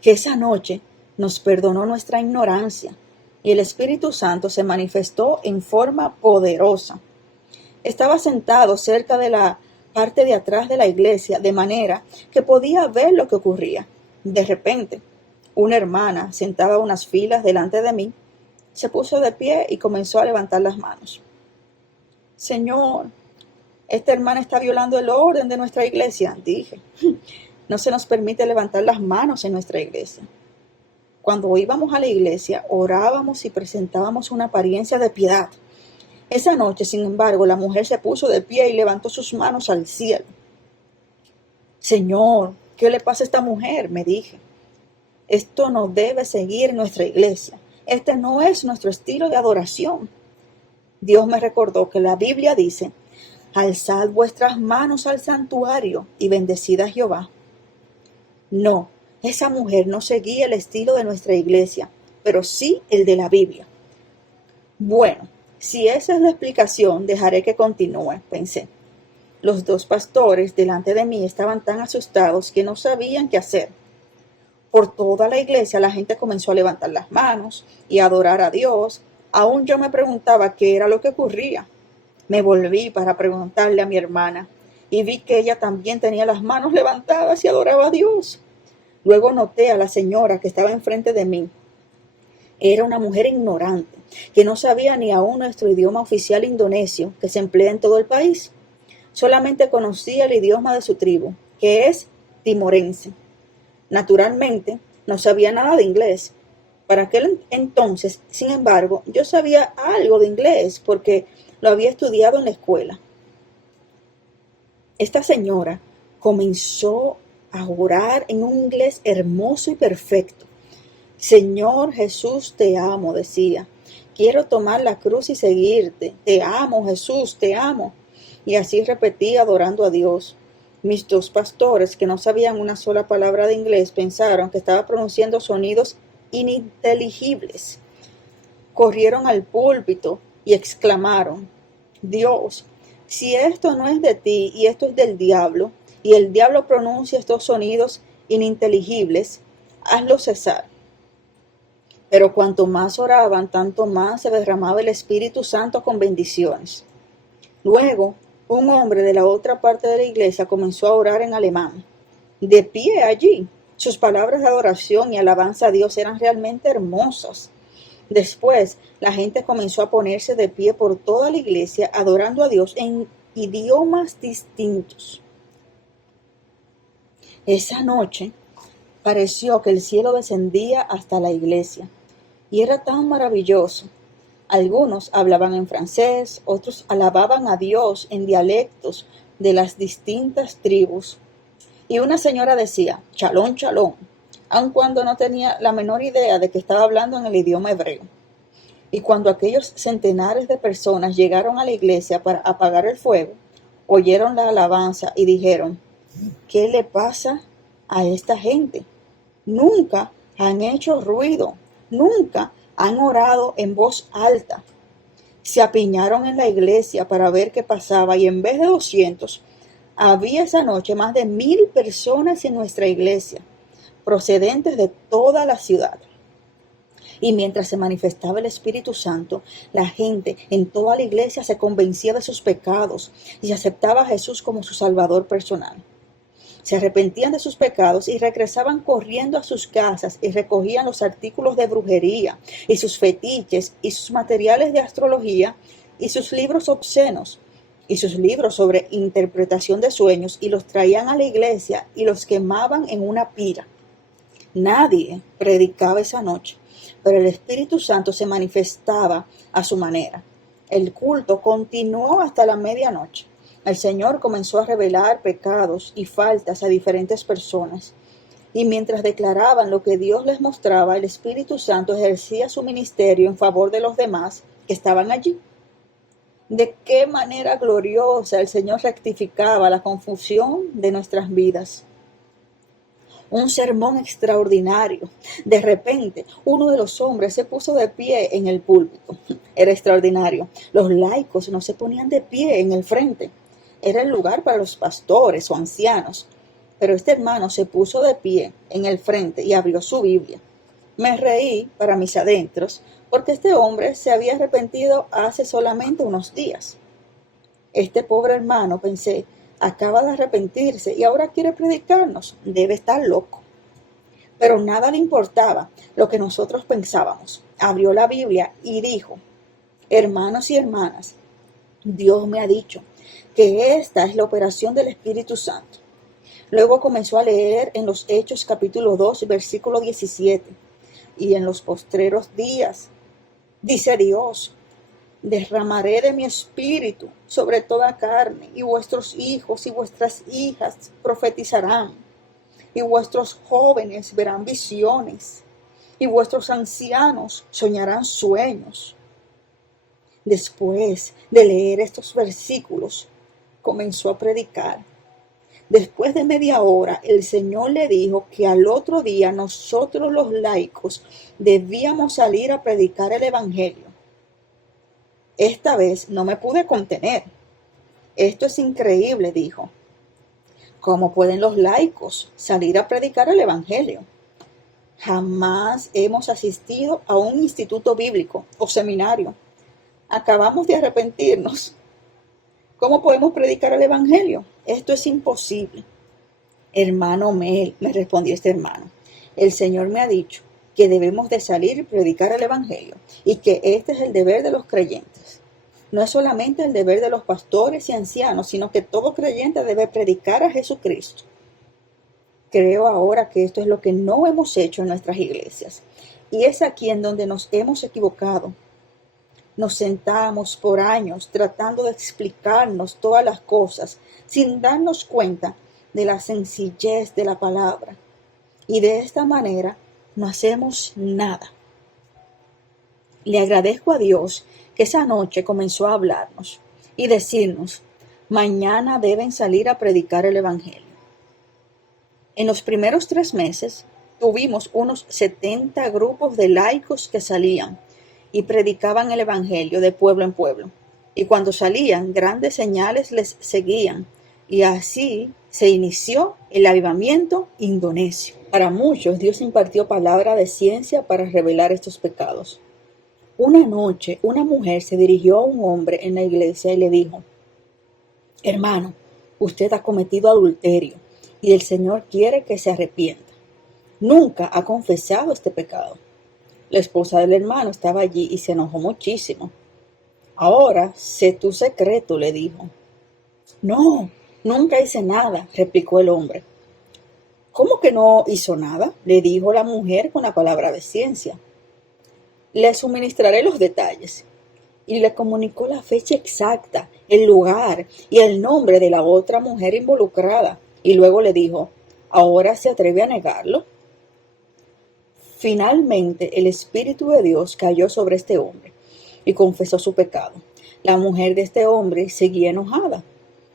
que esa noche nos perdonó nuestra ignorancia y el Espíritu Santo se manifestó en forma poderosa. Estaba sentado cerca de la parte de atrás de la iglesia, de manera que podía ver lo que ocurría. De repente, una hermana, sentada a unas filas delante de mí, se puso de pie y comenzó a levantar las manos. Señor, esta hermana está violando el orden de nuestra iglesia, dije. No se nos permite levantar las manos en nuestra iglesia. Cuando íbamos a la iglesia, orábamos y presentábamos una apariencia de piedad. Esa noche, sin embargo, la mujer se puso de pie y levantó sus manos al cielo. Señor, ¿qué le pasa a esta mujer?, me dije. Esto no debe seguir en nuestra iglesia. Este no es nuestro estilo de adoración. Dios me recordó que la Biblia dice: alzad vuestras manos al santuario y bendecid a Jehová. No, esa mujer no seguía el estilo de nuestra iglesia, pero sí el de la Biblia. Bueno, si esa es la explicación, dejaré que continúe, pensé. Los dos pastores delante de mí estaban tan asustados que no sabían qué hacer. Por toda la iglesia la gente comenzó a levantar las manos y a adorar a Dios. Aún yo me preguntaba qué era lo que ocurría. Me volví para preguntarle a mi hermana y vi que ella también tenía las manos levantadas y adoraba a Dios. Luego noté a la señora que estaba enfrente de mí. Era una mujer ignorante, que no sabía ni aún nuestro idioma oficial indonesio, que se emplea en todo el país. Solamente conocía el idioma de su tribu, que es timorense. Naturalmente, no sabía nada de inglés. Para aquel entonces, sin embargo, yo sabía algo de inglés porque lo había estudiado en la escuela. Esta señora comenzó a orar en un inglés hermoso y perfecto. Señor Jesús, te amo, decía. Quiero tomar la cruz y seguirte. Te amo, Jesús, te amo. Y así repetía adorando a Dios. Mis dos pastores, que no sabían una sola palabra de inglés, pensaron que estaba pronunciando sonidos ininteligibles. Corrieron al púlpito y exclamaron: Dios, si esto no es de ti y esto es del diablo, y el diablo pronuncia estos sonidos ininteligibles, hazlo cesar. Pero cuanto más oraban, tanto más se derramaba el Espíritu Santo con bendiciones. Luego, un hombre de la otra parte de la iglesia comenzó a orar en alemán. De pie allí, sus palabras de adoración y alabanza a Dios eran realmente hermosas. Después, la gente comenzó a ponerse de pie por toda la iglesia, adorando a Dios en idiomas distintos. Esa noche, pareció que el cielo descendía hasta la iglesia, y era tan maravilloso. Algunos hablaban en francés, otros alababan a Dios en dialectos de las distintas tribus. Y una señora decía: Shalom, shalom, aun cuando no tenía la menor idea de que estaba hablando en el idioma hebreo. Y cuando aquellos centenares de personas llegaron a la iglesia para apagar el fuego, oyeron la alabanza y dijeron: ¿qué le pasa a esta gente? Nunca han hecho ruido, nunca han orado en voz alta. Se apiñaron en la iglesia para ver qué pasaba, y en vez de 200, había esa noche más de 1000 personas en nuestra iglesia, procedentes de toda la ciudad. Y mientras se manifestaba el Espíritu Santo, la gente en toda la iglesia se convencía de sus pecados y aceptaba a Jesús como su Salvador personal. Se arrepentían de sus pecados y regresaban corriendo a sus casas y recogían los artículos de brujería y sus fetiches y sus materiales de astrología y sus libros obscenos y sus libros sobre interpretación de sueños, y los traían a la iglesia y los quemaban en una pira. Nadie predicaba esa noche, pero el Espíritu Santo se manifestaba a su manera. El culto continuó hasta la medianoche. El Señor comenzó a revelar pecados y faltas a diferentes personas, y mientras declaraban lo que Dios les mostraba, el Espíritu Santo ejercía su ministerio en favor de los demás que estaban allí. De qué manera gloriosa el Señor rectificaba la confusión de nuestras vidas. Un sermón extraordinario. De repente, uno de los hombres se puso de pie en el púlpito. Era extraordinario. Los laicos no se ponían de pie en el frente. Era el lugar para los pastores o ancianos. Pero este hermano se puso de pie en el frente y abrió su Biblia. Me reí para mis adentros, porque este hombre se había arrepentido hace solamente unos días. Este pobre hermano, pensé, acaba de arrepentirse y ahora quiere predicarnos. Debe estar loco. Pero nada le importaba lo que nosotros pensábamos. Abrió la Biblia y dijo: hermanos y hermanas, Dios me ha dicho que esta es la operación del Espíritu Santo. Luego comenzó a leer en los Hechos capítulo 2, versículo 17. Y en los postreros días, dice Dios, derramaré de mi espíritu sobre toda carne, y vuestros hijos y vuestras hijas profetizarán, y vuestros jóvenes verán visiones, y vuestros ancianos soñarán sueños. Después de leer estos versículos, comenzó a predicar. Después de media hora, el Señor le dijo que al otro día nosotros los laicos debíamos salir a predicar el Evangelio. Esta vez no me pude contener. Esto es increíble, dijo. ¿Cómo pueden los laicos salir a predicar el Evangelio? Jamás hemos asistido a un instituto bíblico o seminario. Acabamos de arrepentirnos. ¿Cómo podemos predicar el Evangelio? Esto es imposible. Hermano Mel, me respondió este hermano, el Señor me ha dicho que debemos de salir y predicar el Evangelio, y que este es el deber de los creyentes. No es solamente el deber de los pastores y ancianos, sino que todo creyente debe predicar a Jesucristo. Creo ahora que esto es lo que no hemos hecho en nuestras iglesias, y es aquí en donde nos hemos equivocado. Nos sentamos por años tratando de explicarnos todas las cosas sin darnos cuenta de la sencillez de la palabra. Y de esta manera no hacemos nada. Le agradezco a Dios que esa noche comenzó a hablarnos y decirnos: mañana deben salir a predicar el Evangelio. En los primeros 3 meses tuvimos unos 70 grupos de laicos que salían y predicaban el evangelio de pueblo en pueblo. Y cuando salían, grandes señales les seguían. Y así se inició el avivamiento indonesio. Para muchos, Dios impartió palabra de ciencia para revelar estos pecados. Una noche, una mujer se dirigió a un hombre en la iglesia y le dijo: hermano, usted ha cometido adulterio y el Señor quiere que se arrepienta. Nunca ha confesado este pecado. La esposa del hermano estaba allí y se enojó muchísimo. Ahora sé tu secreto, le dijo. No, nunca hice nada, replicó el hombre. ¿Cómo que no hizo nada?, le dijo la mujer con la palabra de ciencia. Le suministraré los detalles. Y le comunicó la fecha exacta, el lugar y el nombre de la otra mujer involucrada. Y luego le dijo: ¿ahora se atreve a negarlo? Finalmente el Espíritu de Dios cayó sobre este hombre y confesó su pecado. La mujer de este hombre seguía enojada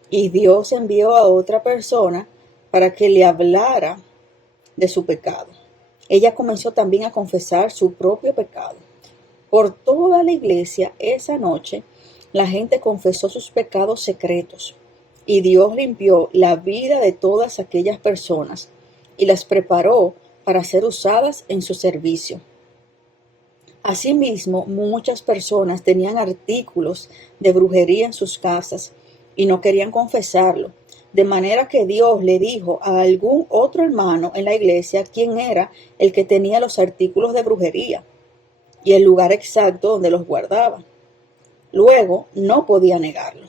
y Dios envió a otra persona para que le hablara de su pecado. Ella comenzó también a confesar su propio pecado. Por toda la iglesia esa noche la gente confesó sus pecados secretos y Dios limpió la vida de todas aquellas personas y las preparó para ser usadas en su servicio. Asimismo, muchas personas tenían artículos de brujería en sus casas y no querían confesarlo, de manera que Dios le dijo a algún otro hermano en la iglesia quién era el que tenía los artículos de brujería y el lugar exacto donde los guardaba. Luego no podía negarlo.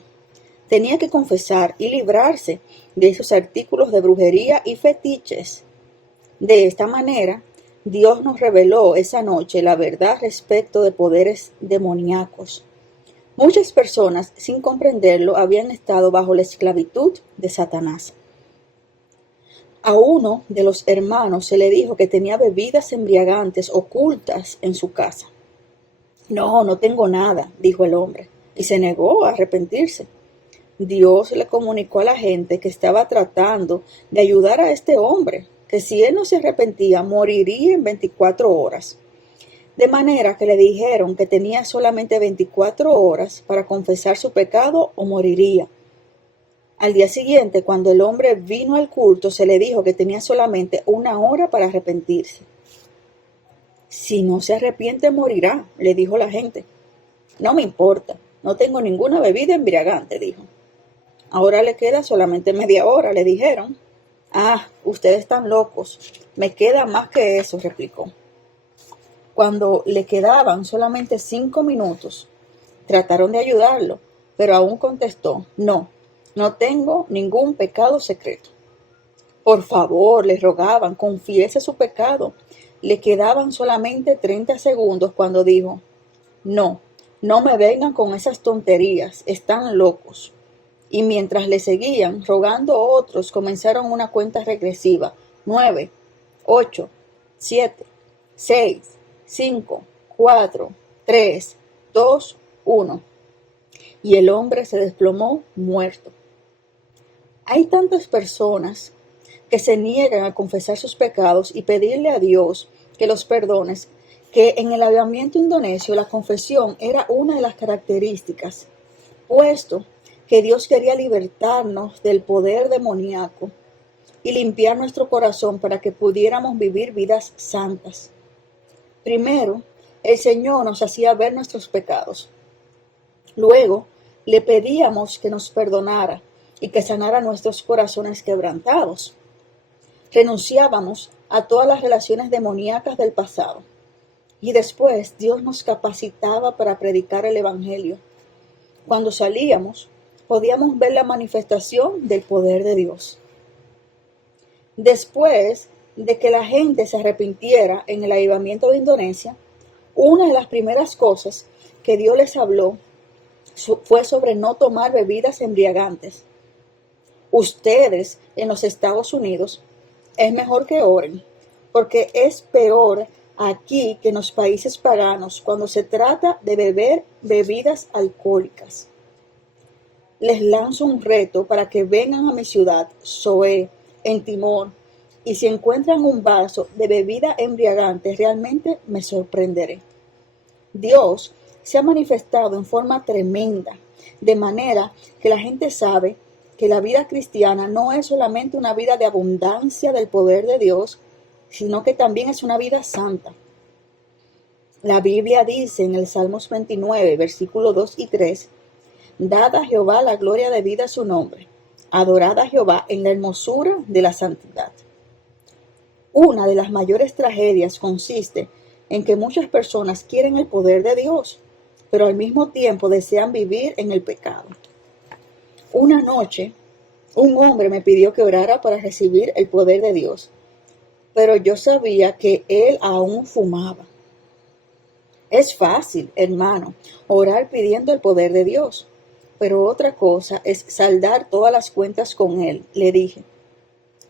Tenía que confesar y librarse de esos artículos de brujería y fetiches. De esta manera, Dios nos reveló esa noche la verdad respecto de poderes demoníacos. Muchas personas, sin comprenderlo, habían estado bajo la esclavitud de Satanás. A uno de los hermanos se le dijo que tenía bebidas embriagantes ocultas en su casa. No, no tengo nada, dijo el hombre, y se negó a arrepentirse. Dios le comunicó a la gente que estaba tratando de ayudar a este hombre, que si él no se arrepentía, moriría en 24 horas. De manera que le dijeron que tenía solamente 24 horas para confesar su pecado o moriría. Al día siguiente, cuando el hombre vino al culto, se le dijo que tenía solamente 1 hora para arrepentirse. Si no se arrepiente, morirá, le dijo la gente. No me importa, no tengo ninguna bebida embriagante, dijo. Ahora le queda solamente media hora, le dijeron. Ah, ustedes están locos, me queda más que eso, replicó. Cuando le quedaban solamente 5 minutos, trataron de ayudarlo, pero aún contestó: no, no tengo ningún pecado secreto. Por favor, le rogaban, confiese su pecado. Le quedaban solamente 30 segundos cuando dijo: no, no me vengan con esas tonterías, están locos. Y mientras le seguían rogando otros, comenzaron una cuenta regresiva: 9, 8, 7, 6, 5, 4, 3, 2, 1. Y el hombre se desplomó muerto. Hay tantas personas que se niegan a confesar sus pecados y pedirle a Dios que los perdones, que en el avivamiento indonesio la confesión era una de las características, puesto que Dios quería libertarnos del poder demoníaco y limpiar nuestro corazón para que pudiéramos vivir vidas santas. Primero, el Señor nos hacía ver nuestros pecados. Luego, le pedíamos que nos perdonara y que sanara nuestros corazones quebrantados. Renunciábamos a todas las relaciones demoníacas del pasado. Y después, Dios nos capacitaba para predicar el Evangelio. Cuando salíamos, podíamos ver la manifestación del poder de Dios. Después de que la gente se arrepintiera en el avivamiento de Indonesia, una de las primeras cosas que Dios les habló fue sobre no tomar bebidas embriagantes. Ustedes en los Estados Unidos es mejor que oren, porque es peor aquí que en los países paganos cuando se trata de beber bebidas alcohólicas. Les lanzo un reto para que vengan a mi ciudad, Zoé, en Timor, Y si encuentran un vaso de bebida embriagante, realmente me sorprenderé. Dios se ha manifestado en forma tremenda, de manera que la gente sabe que la vida cristiana no es solamente una vida de abundancia del poder de Dios, sino que también es una vida santa. La Biblia dice en el Salmos 29, versículos 2 y 3, dad a Jehová la gloria debida a su nombre, adorad a Jehová en la hermosura de la santidad. Una de las mayores tragedias consiste en que muchas personas quieren el poder de Dios, pero al mismo tiempo desean vivir en el pecado. Una noche, un hombre me pidió que orara para recibir el poder de Dios, pero yo sabía que él aún fumaba. Es fácil, hermano, orar pidiendo el poder de Dios, pero otra cosa es saldar todas las cuentas con él, le dije.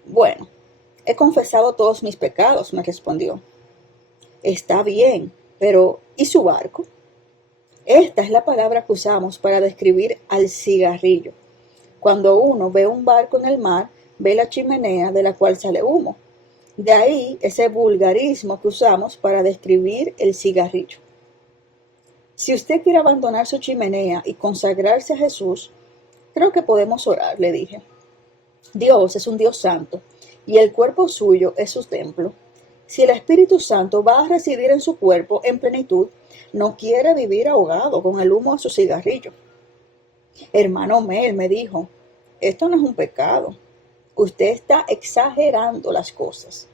Bueno, he confesado todos mis pecados, me respondió. Está bien, pero ¿y su barco? Esta es la palabra que usamos para describir al cigarrillo. Cuando uno ve un barco en el mar, ve la chimenea de la cual sale humo. De ahí ese vulgarismo que usamos para describir el cigarrillo. Si usted quiere abandonar su chimenea y consagrarse a Jesús, creo que podemos orar, le dije. Dios es un Dios santo y el cuerpo suyo es su templo. Si el Espíritu Santo va a residir en su cuerpo en plenitud, no quiere vivir ahogado con el humo de su cigarrillo. Hermano Mel, me dijo, esto no es un pecado. Usted está exagerando las cosas.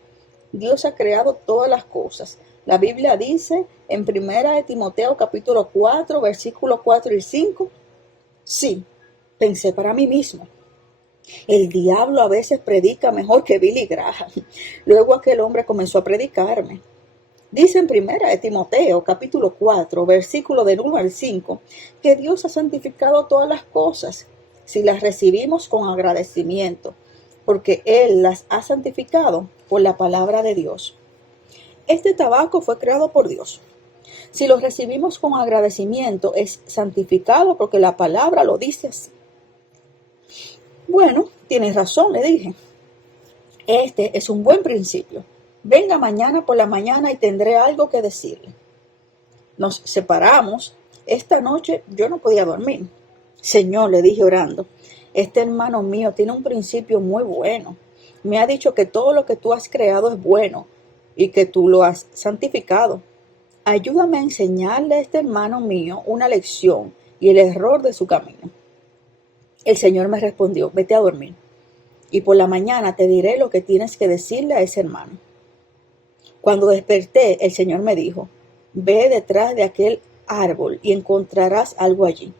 Dios ha creado todas las cosas. La Biblia dice en 1 Timoteo capítulo 4, versículos 4 y 5. Sí, pensé para mí mismo. El diablo a veces predica mejor que Billy Graham. Luego aquel hombre comenzó a predicarme. Dice en 1 Timoteo capítulo 4, versículo del 1 al 5, que Dios ha santificado todas las cosas si las recibimos con agradecimiento, porque Él las ha santificado por la palabra de Dios. Este tabaco fue creado por Dios. Si lo recibimos con agradecimiento, es santificado porque la palabra lo dice así. Bueno, tienes razón, le dije. Este es un buen principio. Venga mañana por la mañana y tendré algo que decirle. Nos separamos. Esta noche yo no podía dormir. Señor, le dije orando, este hermano mío tiene un principio muy bueno. Me ha dicho que todo lo que tú has creado es bueno y que tú lo has santificado. Ayúdame a enseñarle a este hermano mío una lección y el error de su camino. El Señor me respondió, vete a dormir y por la mañana te diré lo que tienes que decirle a ese hermano. Cuando desperté, el Señor me dijo, ve detrás de aquel árbol y encontrarás algo allí.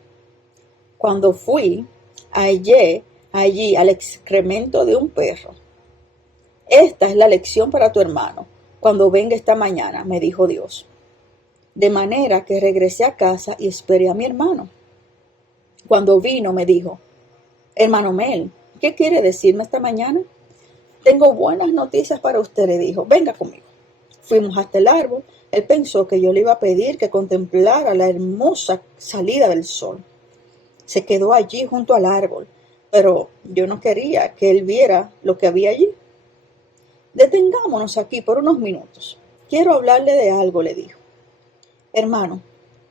Cuando fui, hallé allí al excremento de un perro. Esta es la lección para tu hermano, cuando venga esta mañana, me dijo Dios. De manera que regresé a casa y esperé a mi hermano. Cuando vino, me dijo, hermano Mel, ¿qué quiere decirme esta mañana? Tengo buenas noticias para usted, le dijo, venga conmigo. Fuimos hasta el árbol. Él pensó que yo le iba a pedir que contemplara la hermosa salida del sol. Se quedó allí junto al árbol, pero yo no quería que él viera lo que había allí. Detengámonos aquí por unos minutos. Quiero hablarle de algo, le dijo. Hermano,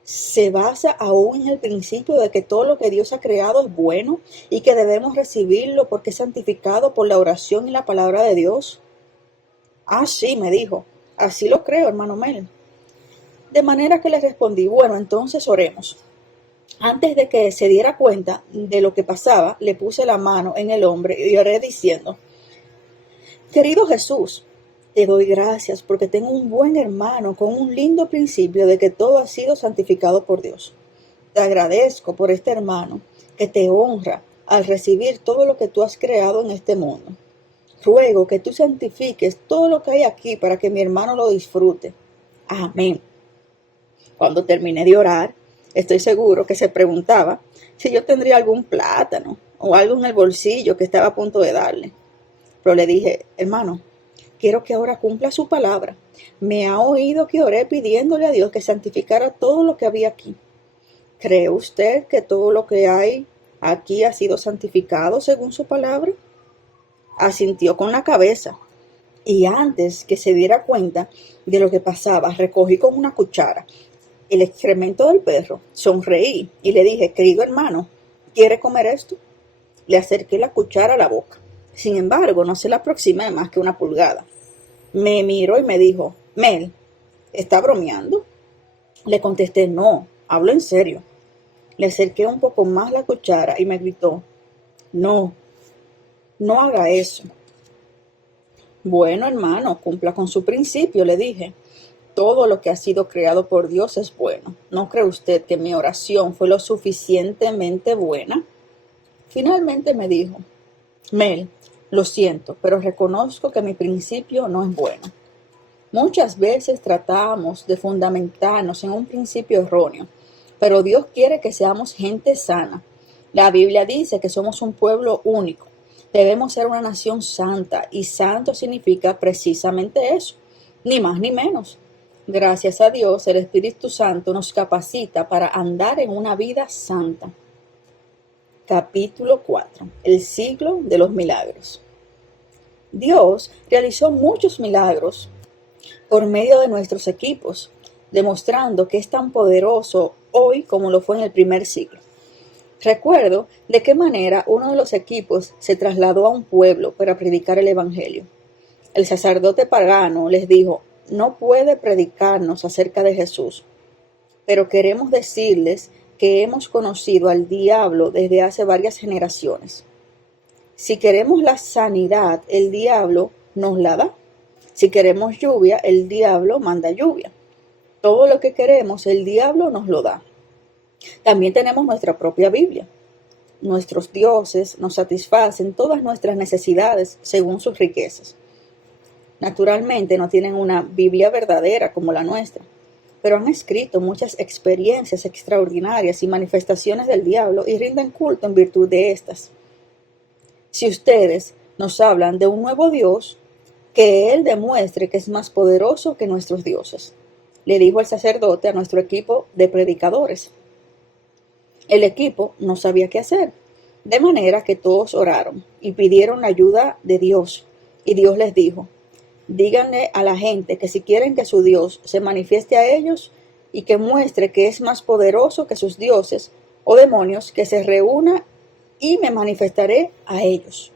¿se basa aún en el principio de que todo lo que Dios ha creado es bueno y que debemos recibirlo porque es santificado por la oración y la palabra de Dios? Ah, sí, me dijo. Así lo creo, hermano Mel. De manera que le respondí, bueno, entonces oremos. Antes de que se diera cuenta de lo que pasaba, le puse la mano en el hombro y oré diciendo, querido Jesús, te doy gracias porque tengo un buen hermano con un lindo principio de que todo ha sido santificado por Dios. Te agradezco por este hermano que te honra al recibir todo lo que tú has creado en este mundo. Ruego que tú santifiques todo lo que hay aquí para que mi hermano lo disfrute. Amén. Cuando terminé de orar, estoy seguro que se preguntaba si yo tendría algún plátano o algo en el bolsillo que estaba a punto de darle. Pero le dije, hermano, quiero que ahora cumpla su palabra. Me ha oído que oré pidiéndole a Dios que santificara todo lo que había aquí. ¿Cree usted que todo lo que hay aquí ha sido santificado según su palabra? Asintió con la cabeza. Y antes que se diera cuenta de lo que pasaba, recogí con una cuchara el excremento del perro, sonreí y le dije: querido hermano, ¿quiere comer esto? Le acerqué la cuchara a la boca. Sin embargo, no se la aproximé más que una pulgada. Me miró y me dijo: Mel, ¿está bromeando? Le contesté: no, hablo en serio. Le acerqué un poco más la cuchara y me gritó: no, no haga eso. Bueno, hermano, cumpla con su principio, le dije. Todo lo que ha sido creado por Dios es bueno. ¿No cree usted que mi oración fue lo suficientemente buena? Finalmente me dijo: Mel, lo siento, pero reconozco que mi principio no es bueno. Muchas veces tratamos de fundamentarnos en un principio erróneo, pero Dios quiere que seamos gente sana. La Biblia dice que somos un pueblo único. Debemos ser una nación santa, y santo significa precisamente eso, ni más ni menos. Gracias a Dios, el Espíritu Santo nos capacita para andar en una vida santa. Capítulo 4. El siglo de los milagros. Dios realizó muchos milagros por medio de nuestros equipos, demostrando que es tan poderoso hoy como lo fue en el primer siglo. Recuerdo de qué manera uno de los equipos se trasladó a un pueblo para predicar el Evangelio. El sacerdote pagano les dijo: no puede predicarnos acerca de Jesús, pero queremos decirles que hemos conocido al diablo desde hace varias generaciones. Si queremos la sanidad, el diablo nos la da. Si queremos lluvia, el diablo manda lluvia. Todo lo que queremos, el diablo nos lo da. También tenemos nuestra propia Biblia. Nuestros dioses nos satisfacen todas nuestras necesidades según sus riquezas. Naturalmente no tienen una Biblia verdadera como la nuestra, pero han escrito muchas experiencias extraordinarias y manifestaciones del diablo y rinden culto en virtud de estas. Si ustedes nos hablan de un nuevo Dios, que Él demuestre que es más poderoso que nuestros dioses, le dijo el sacerdote a nuestro equipo de predicadores. El equipo no sabía qué hacer, de manera que todos oraron y pidieron la ayuda de Dios, y Dios les dijo: díganle a la gente que si quieren que su Dios se manifieste a ellos y que muestre que es más poderoso que sus dioses o demonios, que se reúna y me manifestaré a ellos.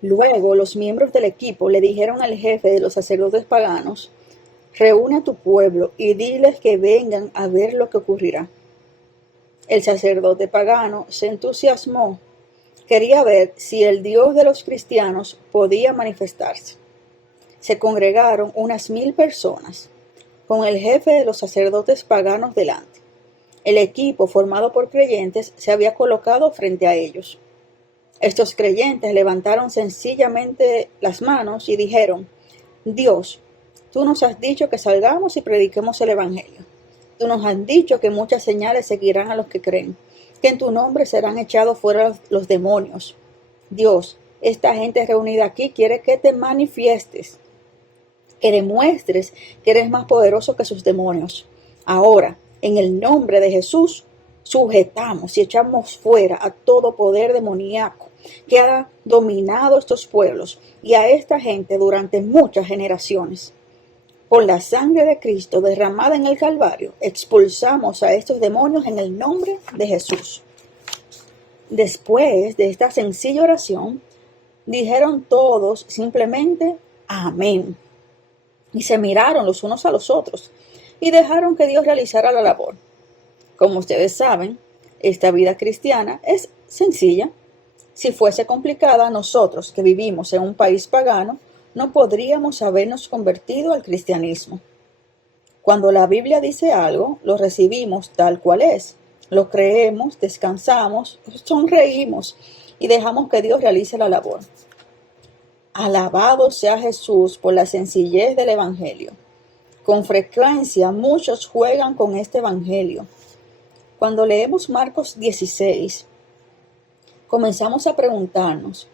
Luego los miembros del equipo le dijeron al jefe de los sacerdotes paganos: reúne a tu pueblo y diles que vengan a ver lo que ocurrirá. El sacerdote pagano se entusiasmó. Quería ver si el Dios de los cristianos podía manifestarse. Se congregaron unas 1000 personas, con el jefe de los sacerdotes paganos delante. El equipo, formado por creyentes, se había colocado frente a ellos. Estos creyentes levantaron sencillamente las manos y dijeron: Dios, tú nos has dicho que salgamos y prediquemos el Evangelio. Tú nos has dicho que muchas señales seguirán a los que creen, que en tu nombre serán echados fuera los demonios. Dios, esta gente reunida aquí quiere que te manifiestes, que demuestres que eres más poderoso que sus demonios. Ahora, en el nombre de Jesús, sujetamos y echamos fuera a todo poder demoníaco que ha dominado estos pueblos y a esta gente durante muchas generaciones. Con la sangre de Cristo derramada en el Calvario, expulsamos a estos demonios en el nombre de Jesús. Después de esta sencilla oración, dijeron todos simplemente amén. Y se miraron los unos a los otros y dejaron que Dios realizara la labor. Como ustedes saben, esta vida cristiana es sencilla. Si fuese complicada, nosotros que vivimos en un país pagano, no podríamos habernos convertido al cristianismo. Cuando la Biblia dice algo, lo recibimos tal cual es. Lo creemos, descansamos, sonreímos y dejamos que Dios realice la labor. Alabado sea Jesús por la sencillez del Evangelio. Con frecuencia muchos juegan con este Evangelio. Cuando leemos Marcos 16, comenzamos a preguntarnos: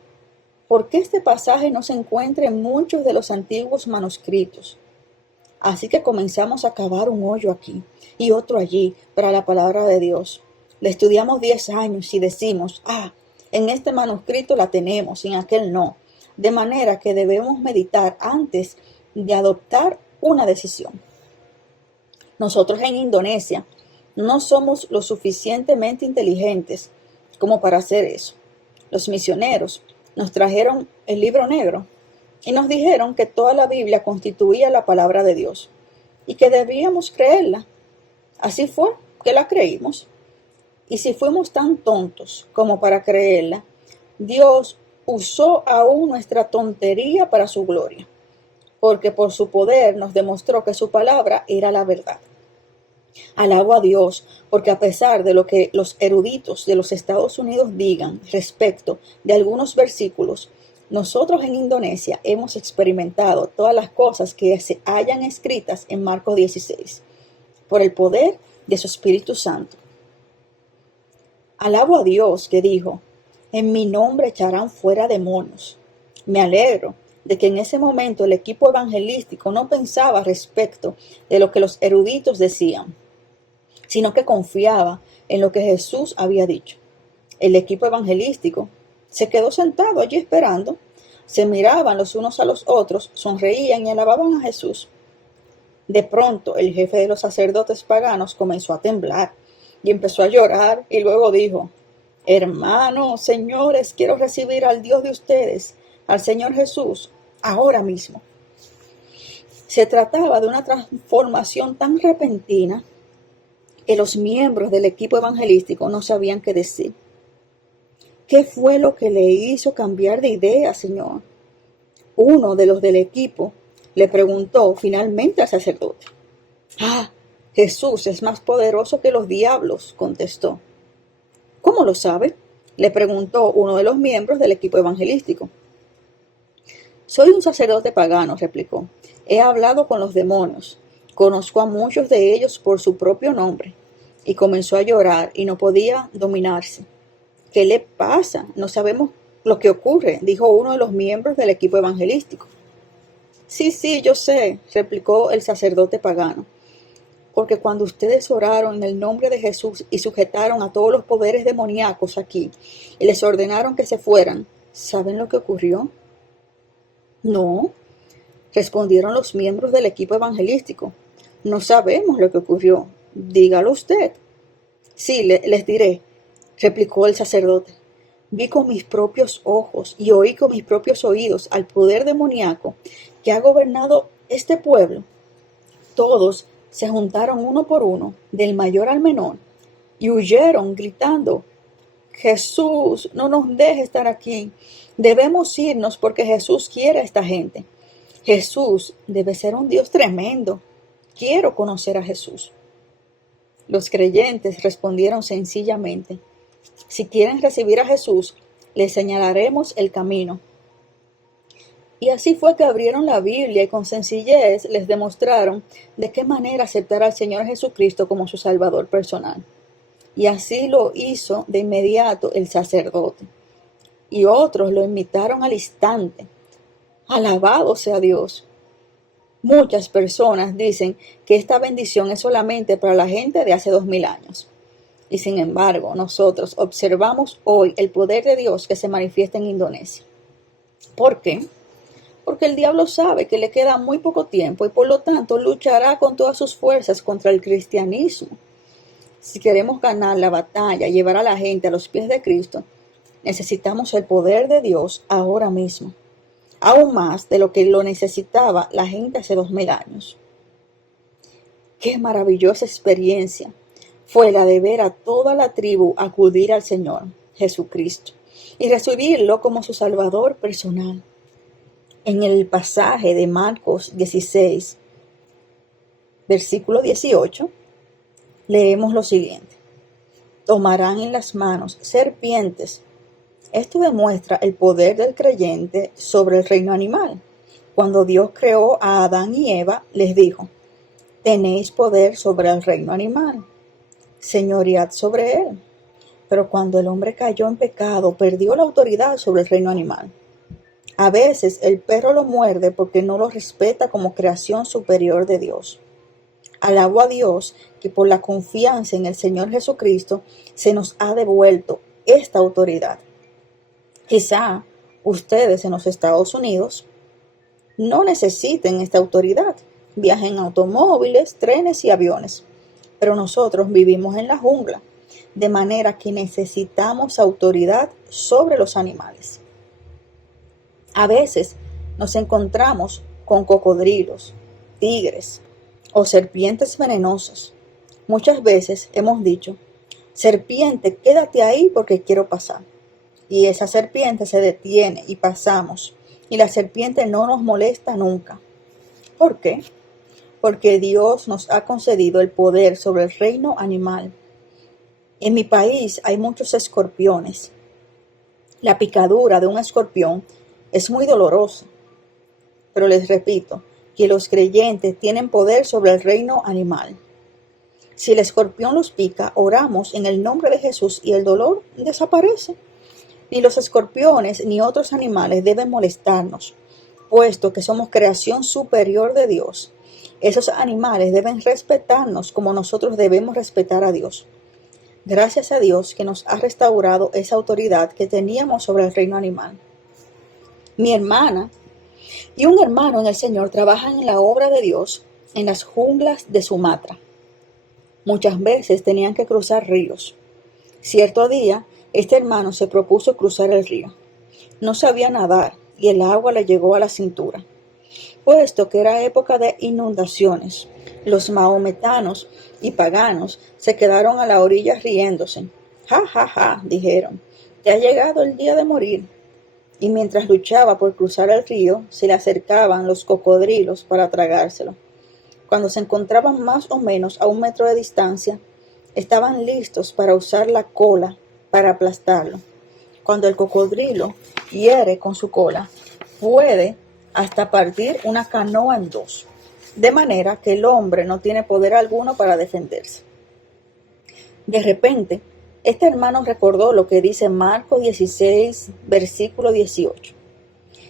¿por qué este pasaje no se encuentra en muchos de los antiguos manuscritos? Así que comenzamos a cavar un hoyo aquí y otro allí para la palabra de Dios. Le estudiamos 10 años y decimos: en este manuscrito la tenemos y en aquel no. de manera que debemos meditar antes de adoptar una decisión. Nosotros en Indonesia no somos lo suficientemente inteligentes como para hacer eso. Los misioneros nos trajeron el libro negro y nos dijeron que toda la Biblia constituía la palabra de Dios y que debíamos creerla. Así fue que la creímos. Y si fuimos tan tontos como para creerla, Dios usó aún nuestra tontería para su gloria, porque por su poder nos demostró que su palabra era la verdad. Alabo a Dios, porque a pesar de lo que los eruditos de los Estados Unidos digan respecto de algunos versículos, nosotros en Indonesia hemos experimentado todas las cosas que se hallan escritas en Marcos 16, por el poder de su Espíritu Santo. Alabo a Dios que dijo, en mi nombre echarán fuera demonios. Me alegro de que en ese momento el equipo evangelístico no pensaba respecto de lo que los eruditos decían, sino que confiaba en lo que Jesús había dicho. El equipo evangelístico se quedó sentado allí esperando, se miraban los unos a los otros, sonreían y alababan a Jesús. De pronto el jefe de los sacerdotes paganos comenzó a temblar y empezó a llorar y luego dijo, hermanos, señores, quiero recibir al Dios de ustedes, al Señor Jesús, ahora mismo. Se trataba de una transformación tan repentina que los miembros del equipo evangelístico no sabían qué decir. ¿Qué fue lo que le hizo cambiar de idea, Señor? Uno de los del equipo le preguntó finalmente al sacerdote. Jesús es más poderoso que los diablos, contestó. ¿Cómo lo sabe? Le preguntó uno de los miembros del equipo evangelístico. Soy un sacerdote pagano, replicó. He hablado con los demonios. Conozco a muchos de ellos por su propio nombre. Y comenzó a llorar y no podía dominarse. ¿Qué le pasa? No sabemos lo que ocurre, dijo uno de los miembros del equipo evangelístico. Sí, yo sé, replicó el sacerdote pagano. Porque cuando ustedes oraron en el nombre de Jesús y sujetaron a todos los poderes demoníacos aquí y les ordenaron que se fueran, ¿saben lo que ocurrió? No, respondieron los miembros del equipo evangelístico. No sabemos lo que ocurrió. Dígalo usted. Sí, les diré, replicó el sacerdote. Vi con mis propios ojos y oí con mis propios oídos al poder demoníaco que ha gobernado este pueblo. Todos se juntaron uno por uno, del mayor al menor, y huyeron gritando, Jesús, no nos deje estar aquí. Debemos irnos porque Jesús quiere a esta gente. Jesús debe ser un Dios tremendo. Quiero conocer a Jesús. Los creyentes respondieron sencillamente, si quieren recibir a Jesús, les señalaremos el camino. Y así fue que abrieron la Biblia y con sencillez les demostraron de qué manera aceptar al Señor Jesucristo como su Salvador personal. Y así lo hizo de inmediato el sacerdote. Y otros lo imitaron al instante. Alabado sea Dios. Muchas personas dicen que esta bendición es solamente para la gente de hace 2000 años. Y sin embargo, nosotros observamos hoy el poder de Dios que se manifiesta en Indonesia. ¿Por qué? Porque el diablo sabe que le queda muy poco tiempo y por lo tanto luchará con todas sus fuerzas contra el cristianismo. Si queremos ganar la batalla y llevar a la gente a los pies de Cristo, necesitamos el poder de Dios ahora mismo, aún más de lo que lo necesitaba la gente hace 2000 años. Qué maravillosa experiencia fue la de ver a toda la tribu acudir al Señor Jesucristo y recibirlo como su Salvador personal. En el pasaje de Marcos 16, versículo 18, leemos lo siguiente. Tomarán en las manos serpientes. Esto demuestra el poder del creyente sobre el reino animal. Cuando Dios creó a Adán y Eva, les dijo, tenéis poder sobre el reino animal, señoread sobre él. Pero cuando el hombre cayó en pecado, perdió la autoridad sobre el reino animal. A veces el perro lo muerde porque no lo respeta como creación superior de Dios. Alabo a Dios que por la confianza en el Señor Jesucristo se nos ha devuelto esta autoridad. Quizá Ustedes en los Estados Unidos no necesiten esta autoridad. Viajen en automóviles, trenes y aviones. Pero nosotros vivimos en la jungla, de manera que necesitamos autoridad sobre los animales. A veces nos encontramos con cocodrilos, tigres o serpientes venenosas. Muchas veces hemos dicho, serpiente, quédate ahí porque quiero pasar. Y esa serpiente se detiene y pasamos. Y la serpiente no nos molesta nunca. ¿Por qué? Porque Dios nos ha concedido el poder sobre el reino animal. En mi país hay muchos escorpiones. La picadura de un escorpión es muy dolorosa. Pero les repito que los creyentes tienen poder sobre el reino animal. Si el escorpión los pica, oramos en el nombre de Jesús y el dolor desaparece. Ni los escorpiones ni otros animales deben molestarnos, puesto que somos creación superior de Dios. Esos animales deben respetarnos como nosotros debemos respetar a Dios. Gracias a Dios que nos ha restaurado esa autoridad que teníamos sobre el reino animal. Mi hermana y un hermano en el Señor trabajan en la obra de Dios en las junglas de Sumatra. Muchas veces tenían que cruzar ríos. Cierto día, este hermano se propuso cruzar el río. No sabía nadar y el agua le llegó a la cintura. Puesto que era época de inundaciones, los mahometanos y paganos se quedaron a la orilla riéndose. Ja, ja, ja, dijeron, te ha llegado el día de morir. Y mientras luchaba por cruzar el río, se le acercaban los cocodrilos para tragárselo. Cuando se encontraban más o menos a 1 metro de distancia, estaban listos para usar la cola para aplastarlo. Cuando el cocodrilo hiere con su cola, puede hasta partir una canoa en dos, de manera que el hombre no tiene poder alguno para defenderse. De repente, este hermano recordó lo que dice Marcos 16, versículo 18.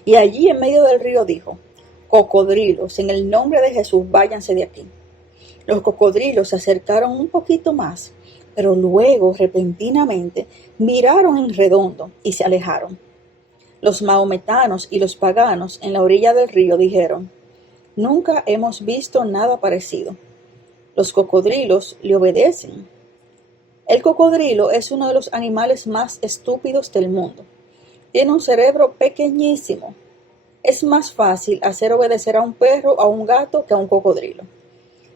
Y allí en medio del río dijo, cocodrilos, en el nombre de Jesús, váyanse de aquí. Los cocodrilos se acercaron un poquito más, pero luego, repentinamente, miraron en redondo y se alejaron. Los mahometanos y los paganos en la orilla del río dijeron, nunca hemos visto nada parecido. Los cocodrilos le obedecen. El cocodrilo es uno de los animales más estúpidos del mundo. Tiene un cerebro pequeñísimo. Es más fácil hacer obedecer a un perro o a un gato que a un cocodrilo.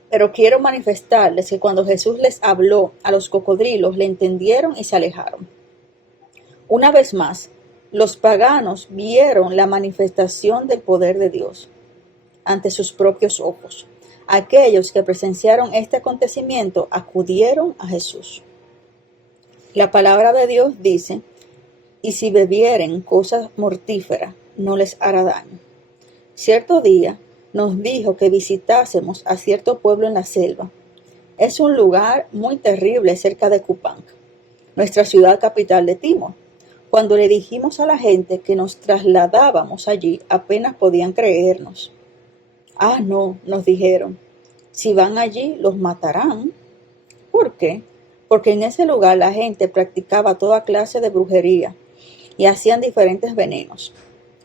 Pero quiero manifestarles que cuando Jesús les habló a los cocodrilos, le entendieron y se alejaron. Una vez más, los paganos vieron la manifestación del poder de Dios ante sus propios ojos. Aquellos que presenciaron este acontecimiento acudieron a Jesús. La palabra de Dios dice, y si bebieren cosas mortíferas, no les hará daño. Cierto día nos dijo que visitásemos a cierto pueblo en la selva. Es un lugar muy terrible cerca de Kupang, nuestra ciudad capital de Timor. Cuando le dijimos a la gente que nos trasladábamos allí, apenas podían creernos. Ah, no, nos dijeron, si van allí los matarán. ¿Por qué? Porque en ese lugar la gente practicaba toda clase de brujería y hacían diferentes venenos.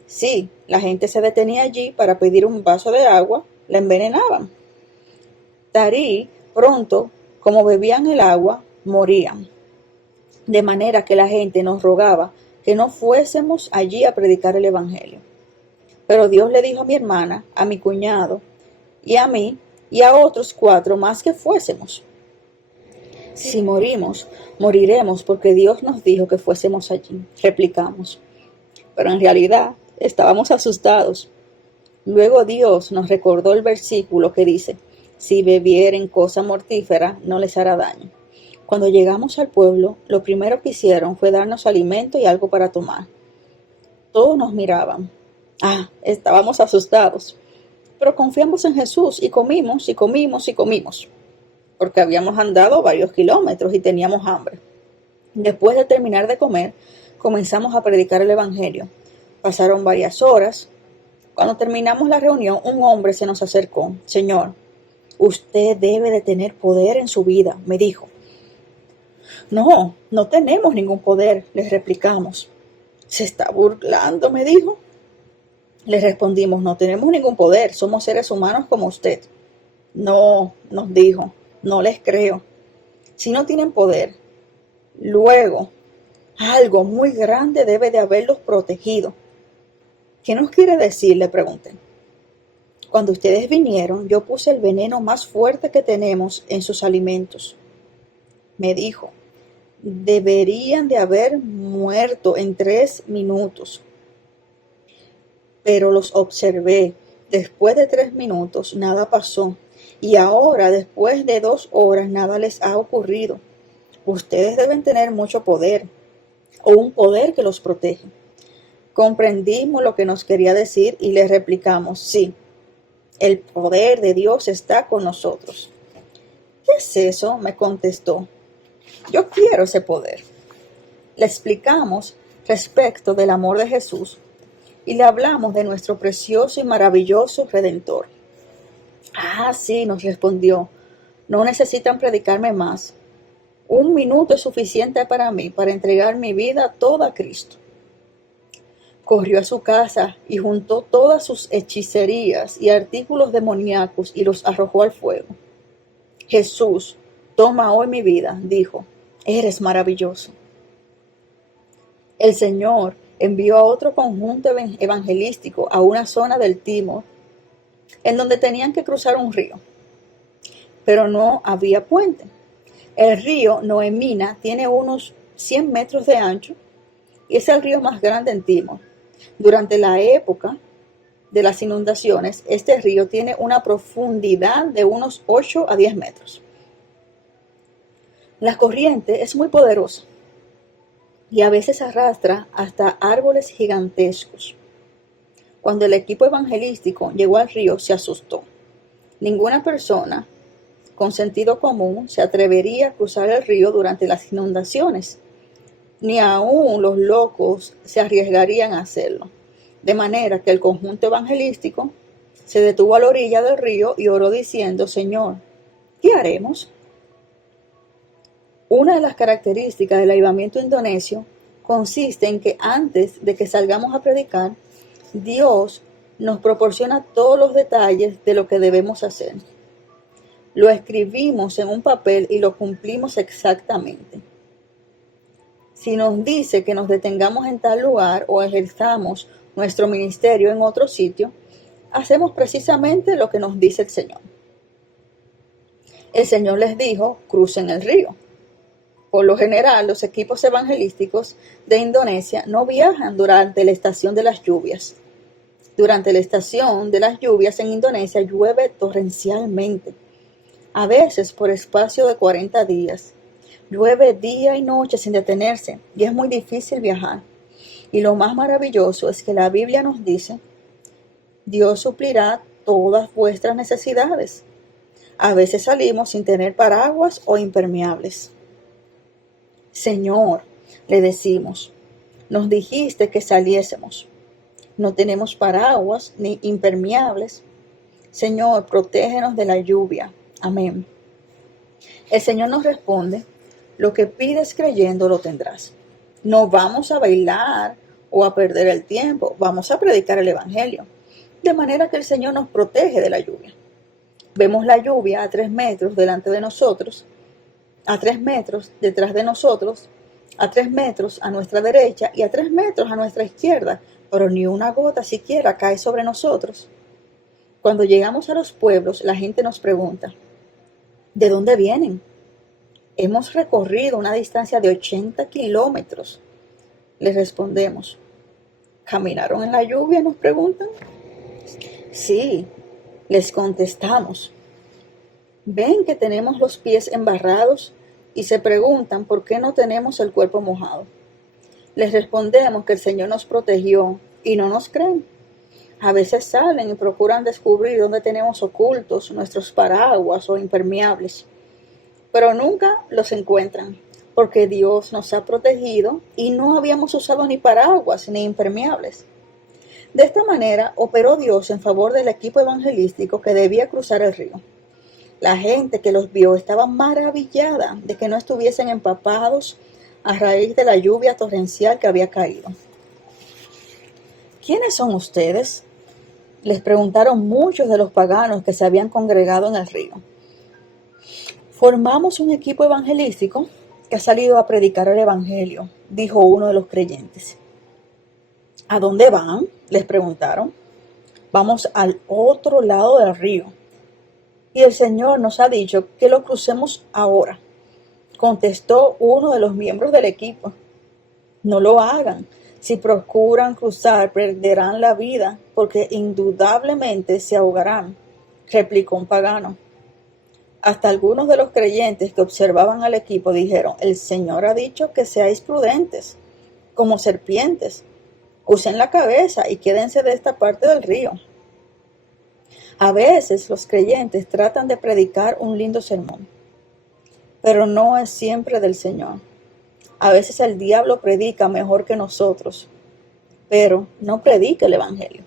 Sí, la gente se detenía allí para pedir un vaso de agua, la envenenaban. Tarí, pronto, como bebían el agua, morían. De manera que la gente nos rogaba que no fuésemos allí a predicar el evangelio. Pero Dios le dijo a mi hermana, a mi cuñado, y a mí, y a otros 4 más que fuésemos. Si morimos, moriremos porque Dios nos dijo que fuésemos allí, replicamos. Pero en realidad estábamos asustados. Luego Dios nos recordó el versículo que dice, si bebieren cosa mortífera, no les hará daño. Cuando llegamos al pueblo, lo primero que hicieron fue darnos alimento y algo para tomar. Todos nos miraban. Estábamos asustados. Pero confiamos en Jesús y comimos y comimos y comimos. Porque habíamos andado varios kilómetros y teníamos hambre. Después de terminar de comer, comenzamos a predicar el evangelio. Pasaron varias horas. Cuando terminamos la reunión, un hombre se nos acercó. Señor, usted debe de tener poder en su vida, me dijo. No tenemos ningún poder, les replicamos. Se está burlando, me dijo. Le respondimos, no tenemos ningún poder, somos seres humanos como usted. No, nos dijo, no les creo. Si no tienen poder, luego algo muy grande debe de haberlos protegido. ¿Qué nos quiere decir?, le pregunté. Cuando ustedes vinieron, yo puse el veneno más fuerte que tenemos en sus alimentos. Me dijo, deberían de haber muerto en 3 minutos. Pero los observé. Después de 3 minutos, nada pasó. Y ahora, después de 2 horas, nada les ha ocurrido. Ustedes deben tener mucho poder, o un poder que los protege. Comprendimos lo que nos quería decir y le replicamos, sí, el poder de Dios está con nosotros. ¿Qué es eso?, me contestó. Yo quiero ese poder. Le explicamos respecto del amor de Jesús y le hablamos de nuestro precioso y maravilloso Redentor. Ah, sí, nos respondió, no necesitan predicarme más. 1 minuto es suficiente para mí, para entregar mi vida toda a Cristo. Corrió a su casa y juntó todas sus hechicerías y artículos demoníacos y los arrojó al fuego. Jesús, toma hoy mi vida, dijo, eres maravilloso. El Señor envió a otro conjunto evangelístico a una zona del Timor, en donde tenían que cruzar un río, pero no había puente. El río Noemina tiene unos 100 metros de ancho y es el río más grande en Timor. Durante la época de las inundaciones, este río tiene una profundidad de unos 8 a 10 metros. La corriente es muy poderosa y a veces arrastra hasta árboles gigantescos. Cuando el equipo evangelístico llegó al río, se asustó. Ninguna persona con sentido común se atrevería a cruzar el río durante las inundaciones, ni aún los locos se arriesgarían a hacerlo. De manera que el conjunto evangelístico se detuvo a la orilla del río y oró diciendo, Señor, ¿qué haremos? Una de las características del avivamiento indonesio consiste en que antes de que salgamos a predicar, Dios nos proporciona todos los detalles de lo que debemos hacer. Lo escribimos en un papel y lo cumplimos exactamente. Si nos dice que nos detengamos en tal lugar o ejerzamos nuestro ministerio en otro sitio, hacemos precisamente lo que nos dice el Señor. El Señor les dijo, crucen el río. Por lo general, los equipos evangelísticos de Indonesia no viajan durante la estación de las lluvias. Durante la estación de las lluvias en Indonesia llueve torrencialmente, a veces por espacio de 40 días. Llueve día y noche sin detenerse y es muy difícil viajar. Y lo más maravilloso es que la Biblia nos dice, Dios suplirá todas vuestras necesidades. A veces salimos sin tener paraguas o impermeables. Señor, le decimos, nos dijiste que saliésemos. No tenemos paraguas ni impermeables. Señor, protégenos de la lluvia. Amén. El Señor nos responde, lo que pides creyendo lo tendrás. No vamos a bailar o a perder el tiempo, vamos a predicar el Evangelio. De manera que el Señor nos protege de la lluvia. Vemos la lluvia a 3 metros delante de nosotros, a 3 metros detrás de nosotros, a 3 metros a nuestra derecha y a 3 metros a nuestra izquierda, pero ni una gota siquiera cae sobre nosotros. Cuando llegamos a los pueblos, la gente nos pregunta, ¿de dónde vienen? Hemos recorrido una distancia de 80 kilómetros. Les respondemos, ¿caminaron en la lluvia?, nos preguntan. Sí, les contestamos. Ven que tenemos los pies embarrados y se preguntan por qué no tenemos el cuerpo mojado. Les respondemos que el Señor nos protegió y no nos creen. A veces salen y procuran descubrir dónde tenemos ocultos nuestros paraguas o impermeables, pero nunca los encuentran, porque Dios nos ha protegido y no habíamos usado ni paraguas ni impermeables. De esta manera operó Dios en favor del equipo evangelístico que debía cruzar el río. La gente que los vio estaba maravillada de que no estuviesen empapados a raíz de la lluvia torrencial que había caído. ¿quiénes son ustedes?, les preguntaron muchos de los paganos que se habían congregado en el río. Formamos un equipo evangelístico que ha salido a predicar el evangelio, dijo uno de los creyentes. ¿A dónde van?, les preguntaron. Vamos al otro lado del río. Y el Señor nos ha dicho que lo crucemos ahora, contestó uno de los miembros del equipo. No lo hagan. Si procuran cruzar, perderán la vida, porque indudablemente se ahogarán, replicó un pagano. Hasta algunos de los creyentes que observaban al equipo dijeron: el Señor ha dicho que seáis prudentes, como serpientes. Usen la cabeza y quédense de esta parte del río. A veces los creyentes tratan de predicar un lindo sermón, pero no es siempre del Señor. A veces el diablo predica mejor que nosotros, pero no predica el evangelio.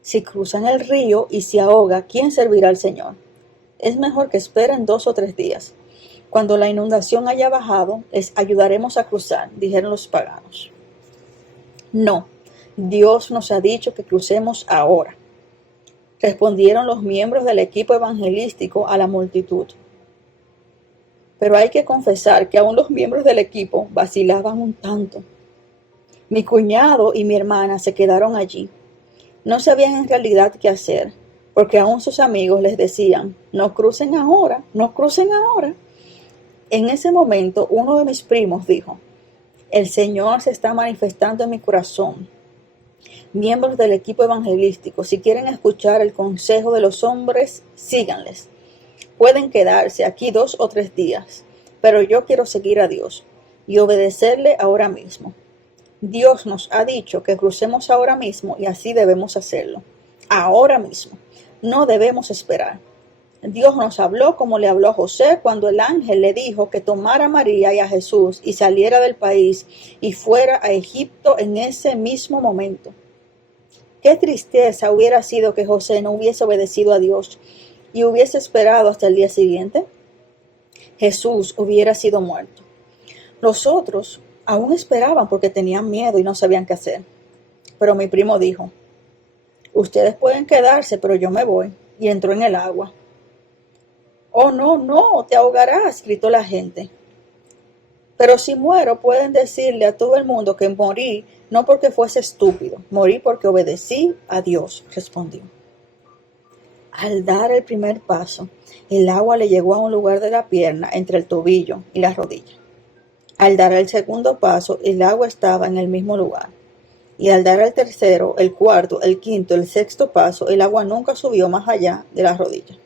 Si cruzan el río y se ahoga, ¿quién servirá al Señor? Es mejor que esperen 2 o 3 días. Cuando la inundación haya bajado, les ayudaremos a cruzar, dijeron los paganos. No, Dios nos ha dicho que crucemos ahora, respondieron los miembros del equipo evangelístico a la multitud. Pero hay que confesar que aún los miembros del equipo vacilaban un tanto. Mi cuñado y mi hermana se quedaron allí. No sabían en realidad qué hacer, porque aún sus amigos les decían: no crucen ahora, no crucen ahora. En ese momento, uno de mis primos dijo: el Señor se está manifestando en mi corazón. Miembros del equipo evangelístico, si quieren escuchar el consejo de los hombres, síganles. Pueden quedarse aquí 2 o 3 días, pero yo quiero seguir a Dios y obedecerle ahora mismo. Dios nos ha dicho que crucemos ahora mismo y así debemos hacerlo. Ahora mismo. No debemos esperar. Dios nos habló como le habló a José cuando el ángel le dijo que tomara a María y a Jesús y saliera del país y fuera a Egipto en ese mismo momento. Qué tristeza hubiera sido que José no hubiese obedecido a Dios y hubiese esperado hasta el día siguiente. Jesús hubiera sido muerto. Los otros aún esperaban porque tenían miedo y no sabían qué hacer. Pero mi primo dijo: ustedes pueden quedarse, pero yo me voy, y entró en el agua. Oh, no, no, te ahogarás, gritó la gente. Pero si muero, pueden decirle a todo el mundo que morí no porque fuese estúpido, morí porque obedecí a Dios, respondió. Al dar el primer paso, el agua le llegó a un lugar de la pierna entre el tobillo y la rodilla. Al dar el segundo paso, el agua estaba en el mismo lugar. Y al dar el tercero, el cuarto, el quinto, el sexto paso, el agua nunca subió más allá de la rodilla.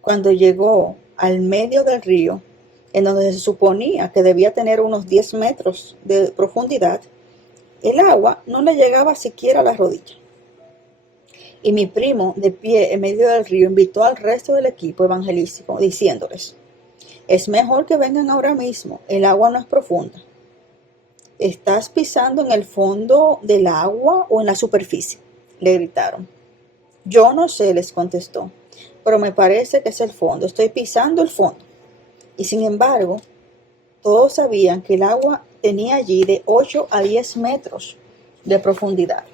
Cuando llegó al medio del río, en donde se suponía que debía tener unos 10 metros de profundidad, el agua no le llegaba siquiera a la rodilla. Y mi primo, de pie en medio del río, invitó al resto del equipo evangelístico, diciéndoles: es mejor que vengan ahora mismo, el agua no es profunda. ¿Estás pisando en el fondo del agua o en la superficie?, le gritaron. Yo no sé, les contestó, pero me parece que es el fondo, estoy pisando el fondo. Y sin embargo, todos sabían que el agua tenía allí de 8 a 10 metros de profundidad.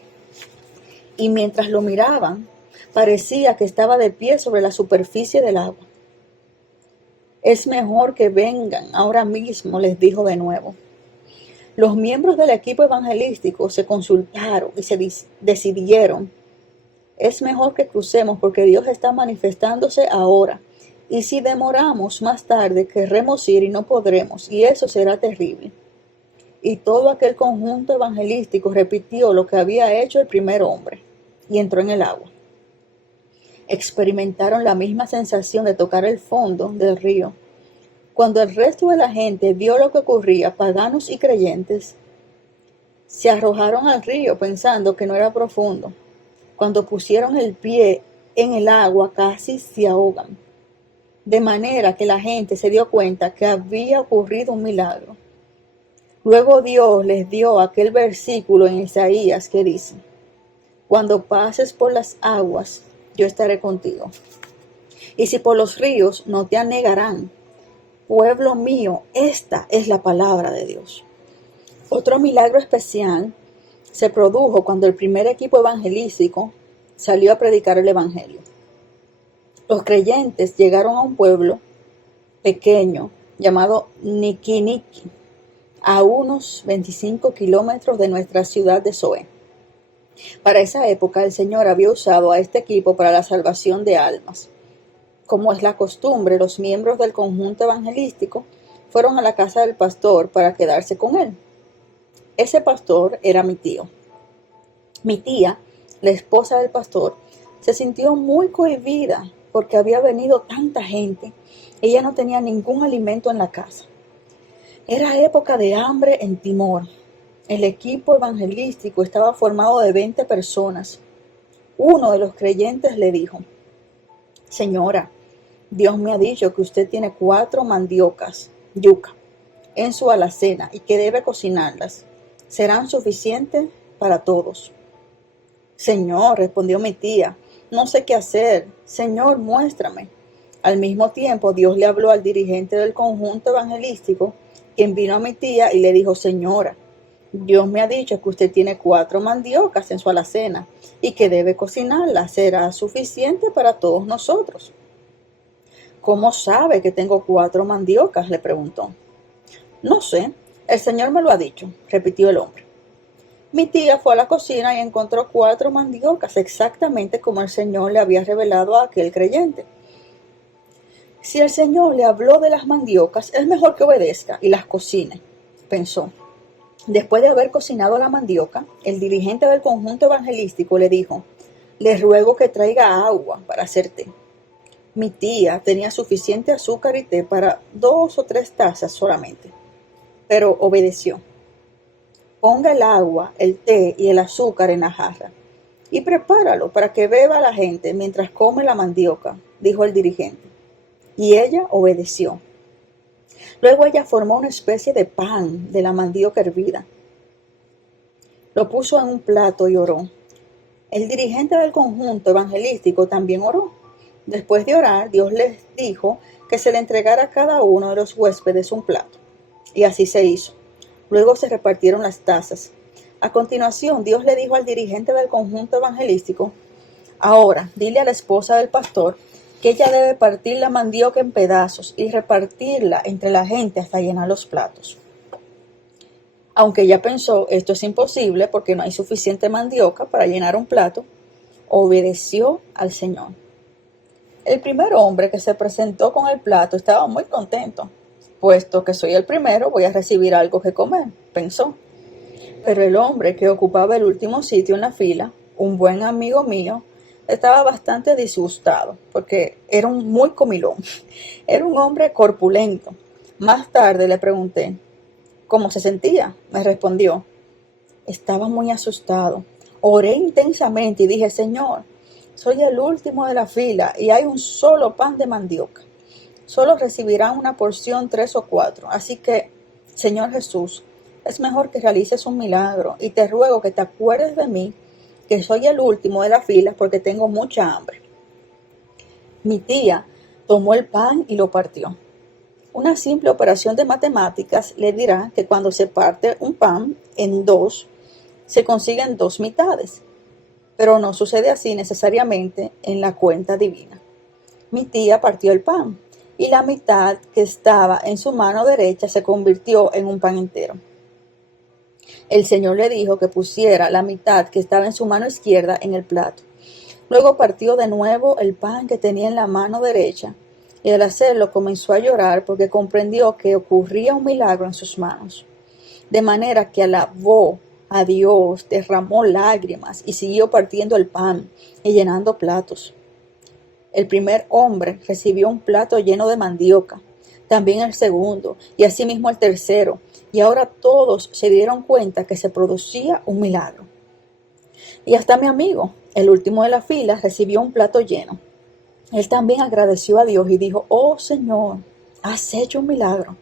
Y mientras lo miraban, parecía que estaba de pie sobre la superficie del agua. Es mejor que vengan ahora mismo, les dijo de nuevo. Los miembros del equipo evangelístico se consultaron y se decidieron. Es mejor que crucemos porque Dios está manifestándose ahora. Y si demoramos más tarde, querremos ir y no podremos, y eso será terrible. Y todo aquel conjunto evangelístico repitió lo que había hecho el primer hombre, y entró en el agua. Experimentaron la misma sensación de tocar el fondo del río. Cuando el resto de la gente vio lo que ocurría, paganos y creyentes, se arrojaron al río pensando que no era profundo. Cuando pusieron el pie en el agua, casi se ahogan. De manera que la gente se dio cuenta que había ocurrido un milagro. Luego Dios les dio aquel versículo en Isaías que dice: cuando pases por las aguas, yo estaré contigo. Y si por los ríos, no te anegarán. Pueblo mío, esta es la palabra de Dios. Otro milagro especial se produjo cuando el primer equipo evangelístico salió a predicar el evangelio. Los creyentes llegaron a un pueblo pequeño llamado Niquiniqui, a unos 25 kilómetros de nuestra ciudad de Zoé. Para esa época el Señor había usado a este equipo para la salvación de almas. Como es la costumbre, los miembros del conjunto evangelístico fueron a la casa del pastor para quedarse con él. Ese pastor era mi tío. Mi tía, la esposa del pastor, se sintió muy cohibida porque había venido tanta gente. Ella no tenía ningún alimento en la casa. Era época de hambre en Timor. El equipo evangelístico estaba formado de 20 personas. Uno de los creyentes le dijo: Señora, Dios me ha dicho que usted tiene 4 mandiocas, yuca, en su alacena y que debe cocinarlas. ¿Serán suficientes para todos? Señor, respondió mi tía, no sé qué hacer. Señor, muéstrame. Al mismo tiempo, Dios le habló al dirigente del conjunto evangelístico, quien vino a mi tía y le dijo: Señora, Dios me ha dicho que usted tiene 4 mandiocas en su alacena y que debe cocinarlas. ¿Será suficiente para todos nosotros? ¿Cómo sabe que tengo 4 mandiocas?, le preguntó. No sé, el Señor me lo ha dicho, repitió el hombre. Mi tía fue a la cocina y encontró 4 mandiocas, exactamente como el Señor le había revelado a aquel creyente. Si el Señor le habló de las mandiocas, es mejor que obedezca y las cocine, pensó. Después de haber cocinado la mandioca, el dirigente del conjunto evangelístico le dijo: le ruego que traiga agua para hacer té. Mi tía tenía suficiente azúcar y té para 2 o 3 tazas solamente, pero obedeció. Ponga el agua, el té y el azúcar en la jarra y prepáralo para que beba la gente mientras come la mandioca, dijo el dirigente. Y ella obedeció. Luego ella formó una especie de pan de la mandioca hervida. Lo puso en un plato y oró. El dirigente del conjunto evangelístico también oró. Después de orar, Dios les dijo que se le entregara a cada uno de los huéspedes un plato. Y así se hizo. Luego se repartieron las tazas. A continuación, Dios le dijo al dirigente del conjunto evangelístico: ahora, dile a la esposa del pastor que ella debe partir la mandioca en pedazos y repartirla entre la gente hasta llenar los platos. Aunque ella pensó, esto es imposible porque no hay suficiente mandioca para llenar un plato, obedeció al Señor. El primer hombre que se presentó con el plato estaba muy contento. Puesto que soy el primero, voy a recibir algo que comer, pensó. Pero el hombre que ocupaba el último sitio en la fila, un buen amigo mío, estaba bastante disgustado porque era un muy comilón. Era un hombre corpulento. Más tarde le pregunté cómo se sentía. Me respondió: estaba muy asustado. Oré intensamente y dije: Señor, soy el último de la fila y hay un solo pan de mandioca. Solo recibirán una porción 3 o 4. Así que, Señor Jesús, es mejor que realices un milagro y te ruego que te acuerdes de mí, que soy el último de la fila porque tengo mucha hambre. Mi tía tomó el pan y lo partió. Una simple operación de matemáticas le dirá que cuando se parte un pan en 2, se consiguen 2 mitades. Pero no sucede así necesariamente en la cuenta divina. Mi tía partió el pan y la mitad que estaba en su mano derecha se convirtió en un pan entero. El Señor le dijo que pusiera la mitad que estaba en su mano izquierda en el plato. Luego partió de nuevo el pan que tenía en la mano derecha y al hacerlo comenzó a llorar porque comprendió que ocurría un milagro en sus manos. De manera que alabó a Dios, derramó lágrimas y siguió partiendo el pan y llenando platos. El primer hombre recibió un plato lleno de mandioca, también el segundo y asimismo el tercero, y ahora todos se dieron cuenta que se producía un milagro. Y hasta mi amigo, el último de la fila, recibió un plato lleno. Él también agradeció a Dios y dijo: oh Señor, has hecho un milagro.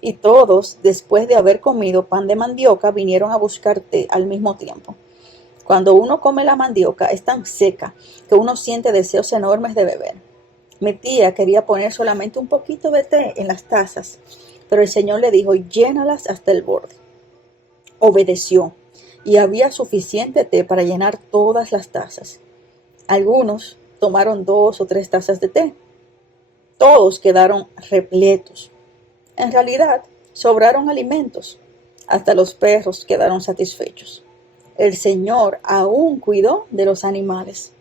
Y todos, después de haber comido pan de mandioca, vinieron a buscar té al mismo tiempo. Cuando uno come la mandioca es tan seca que uno siente deseos enormes de beber. Mi tía quería poner solamente un poquito de té en las tazas, pero el Señor le dijo: llénalas hasta el borde. Obedeció y había suficiente té para llenar todas las tazas. Algunos tomaron 2 o 3 tazas de té. Todos quedaron repletos. En realidad, sobraron alimentos. Hasta los perros quedaron satisfechos. El Señor aún cuidó de los animales.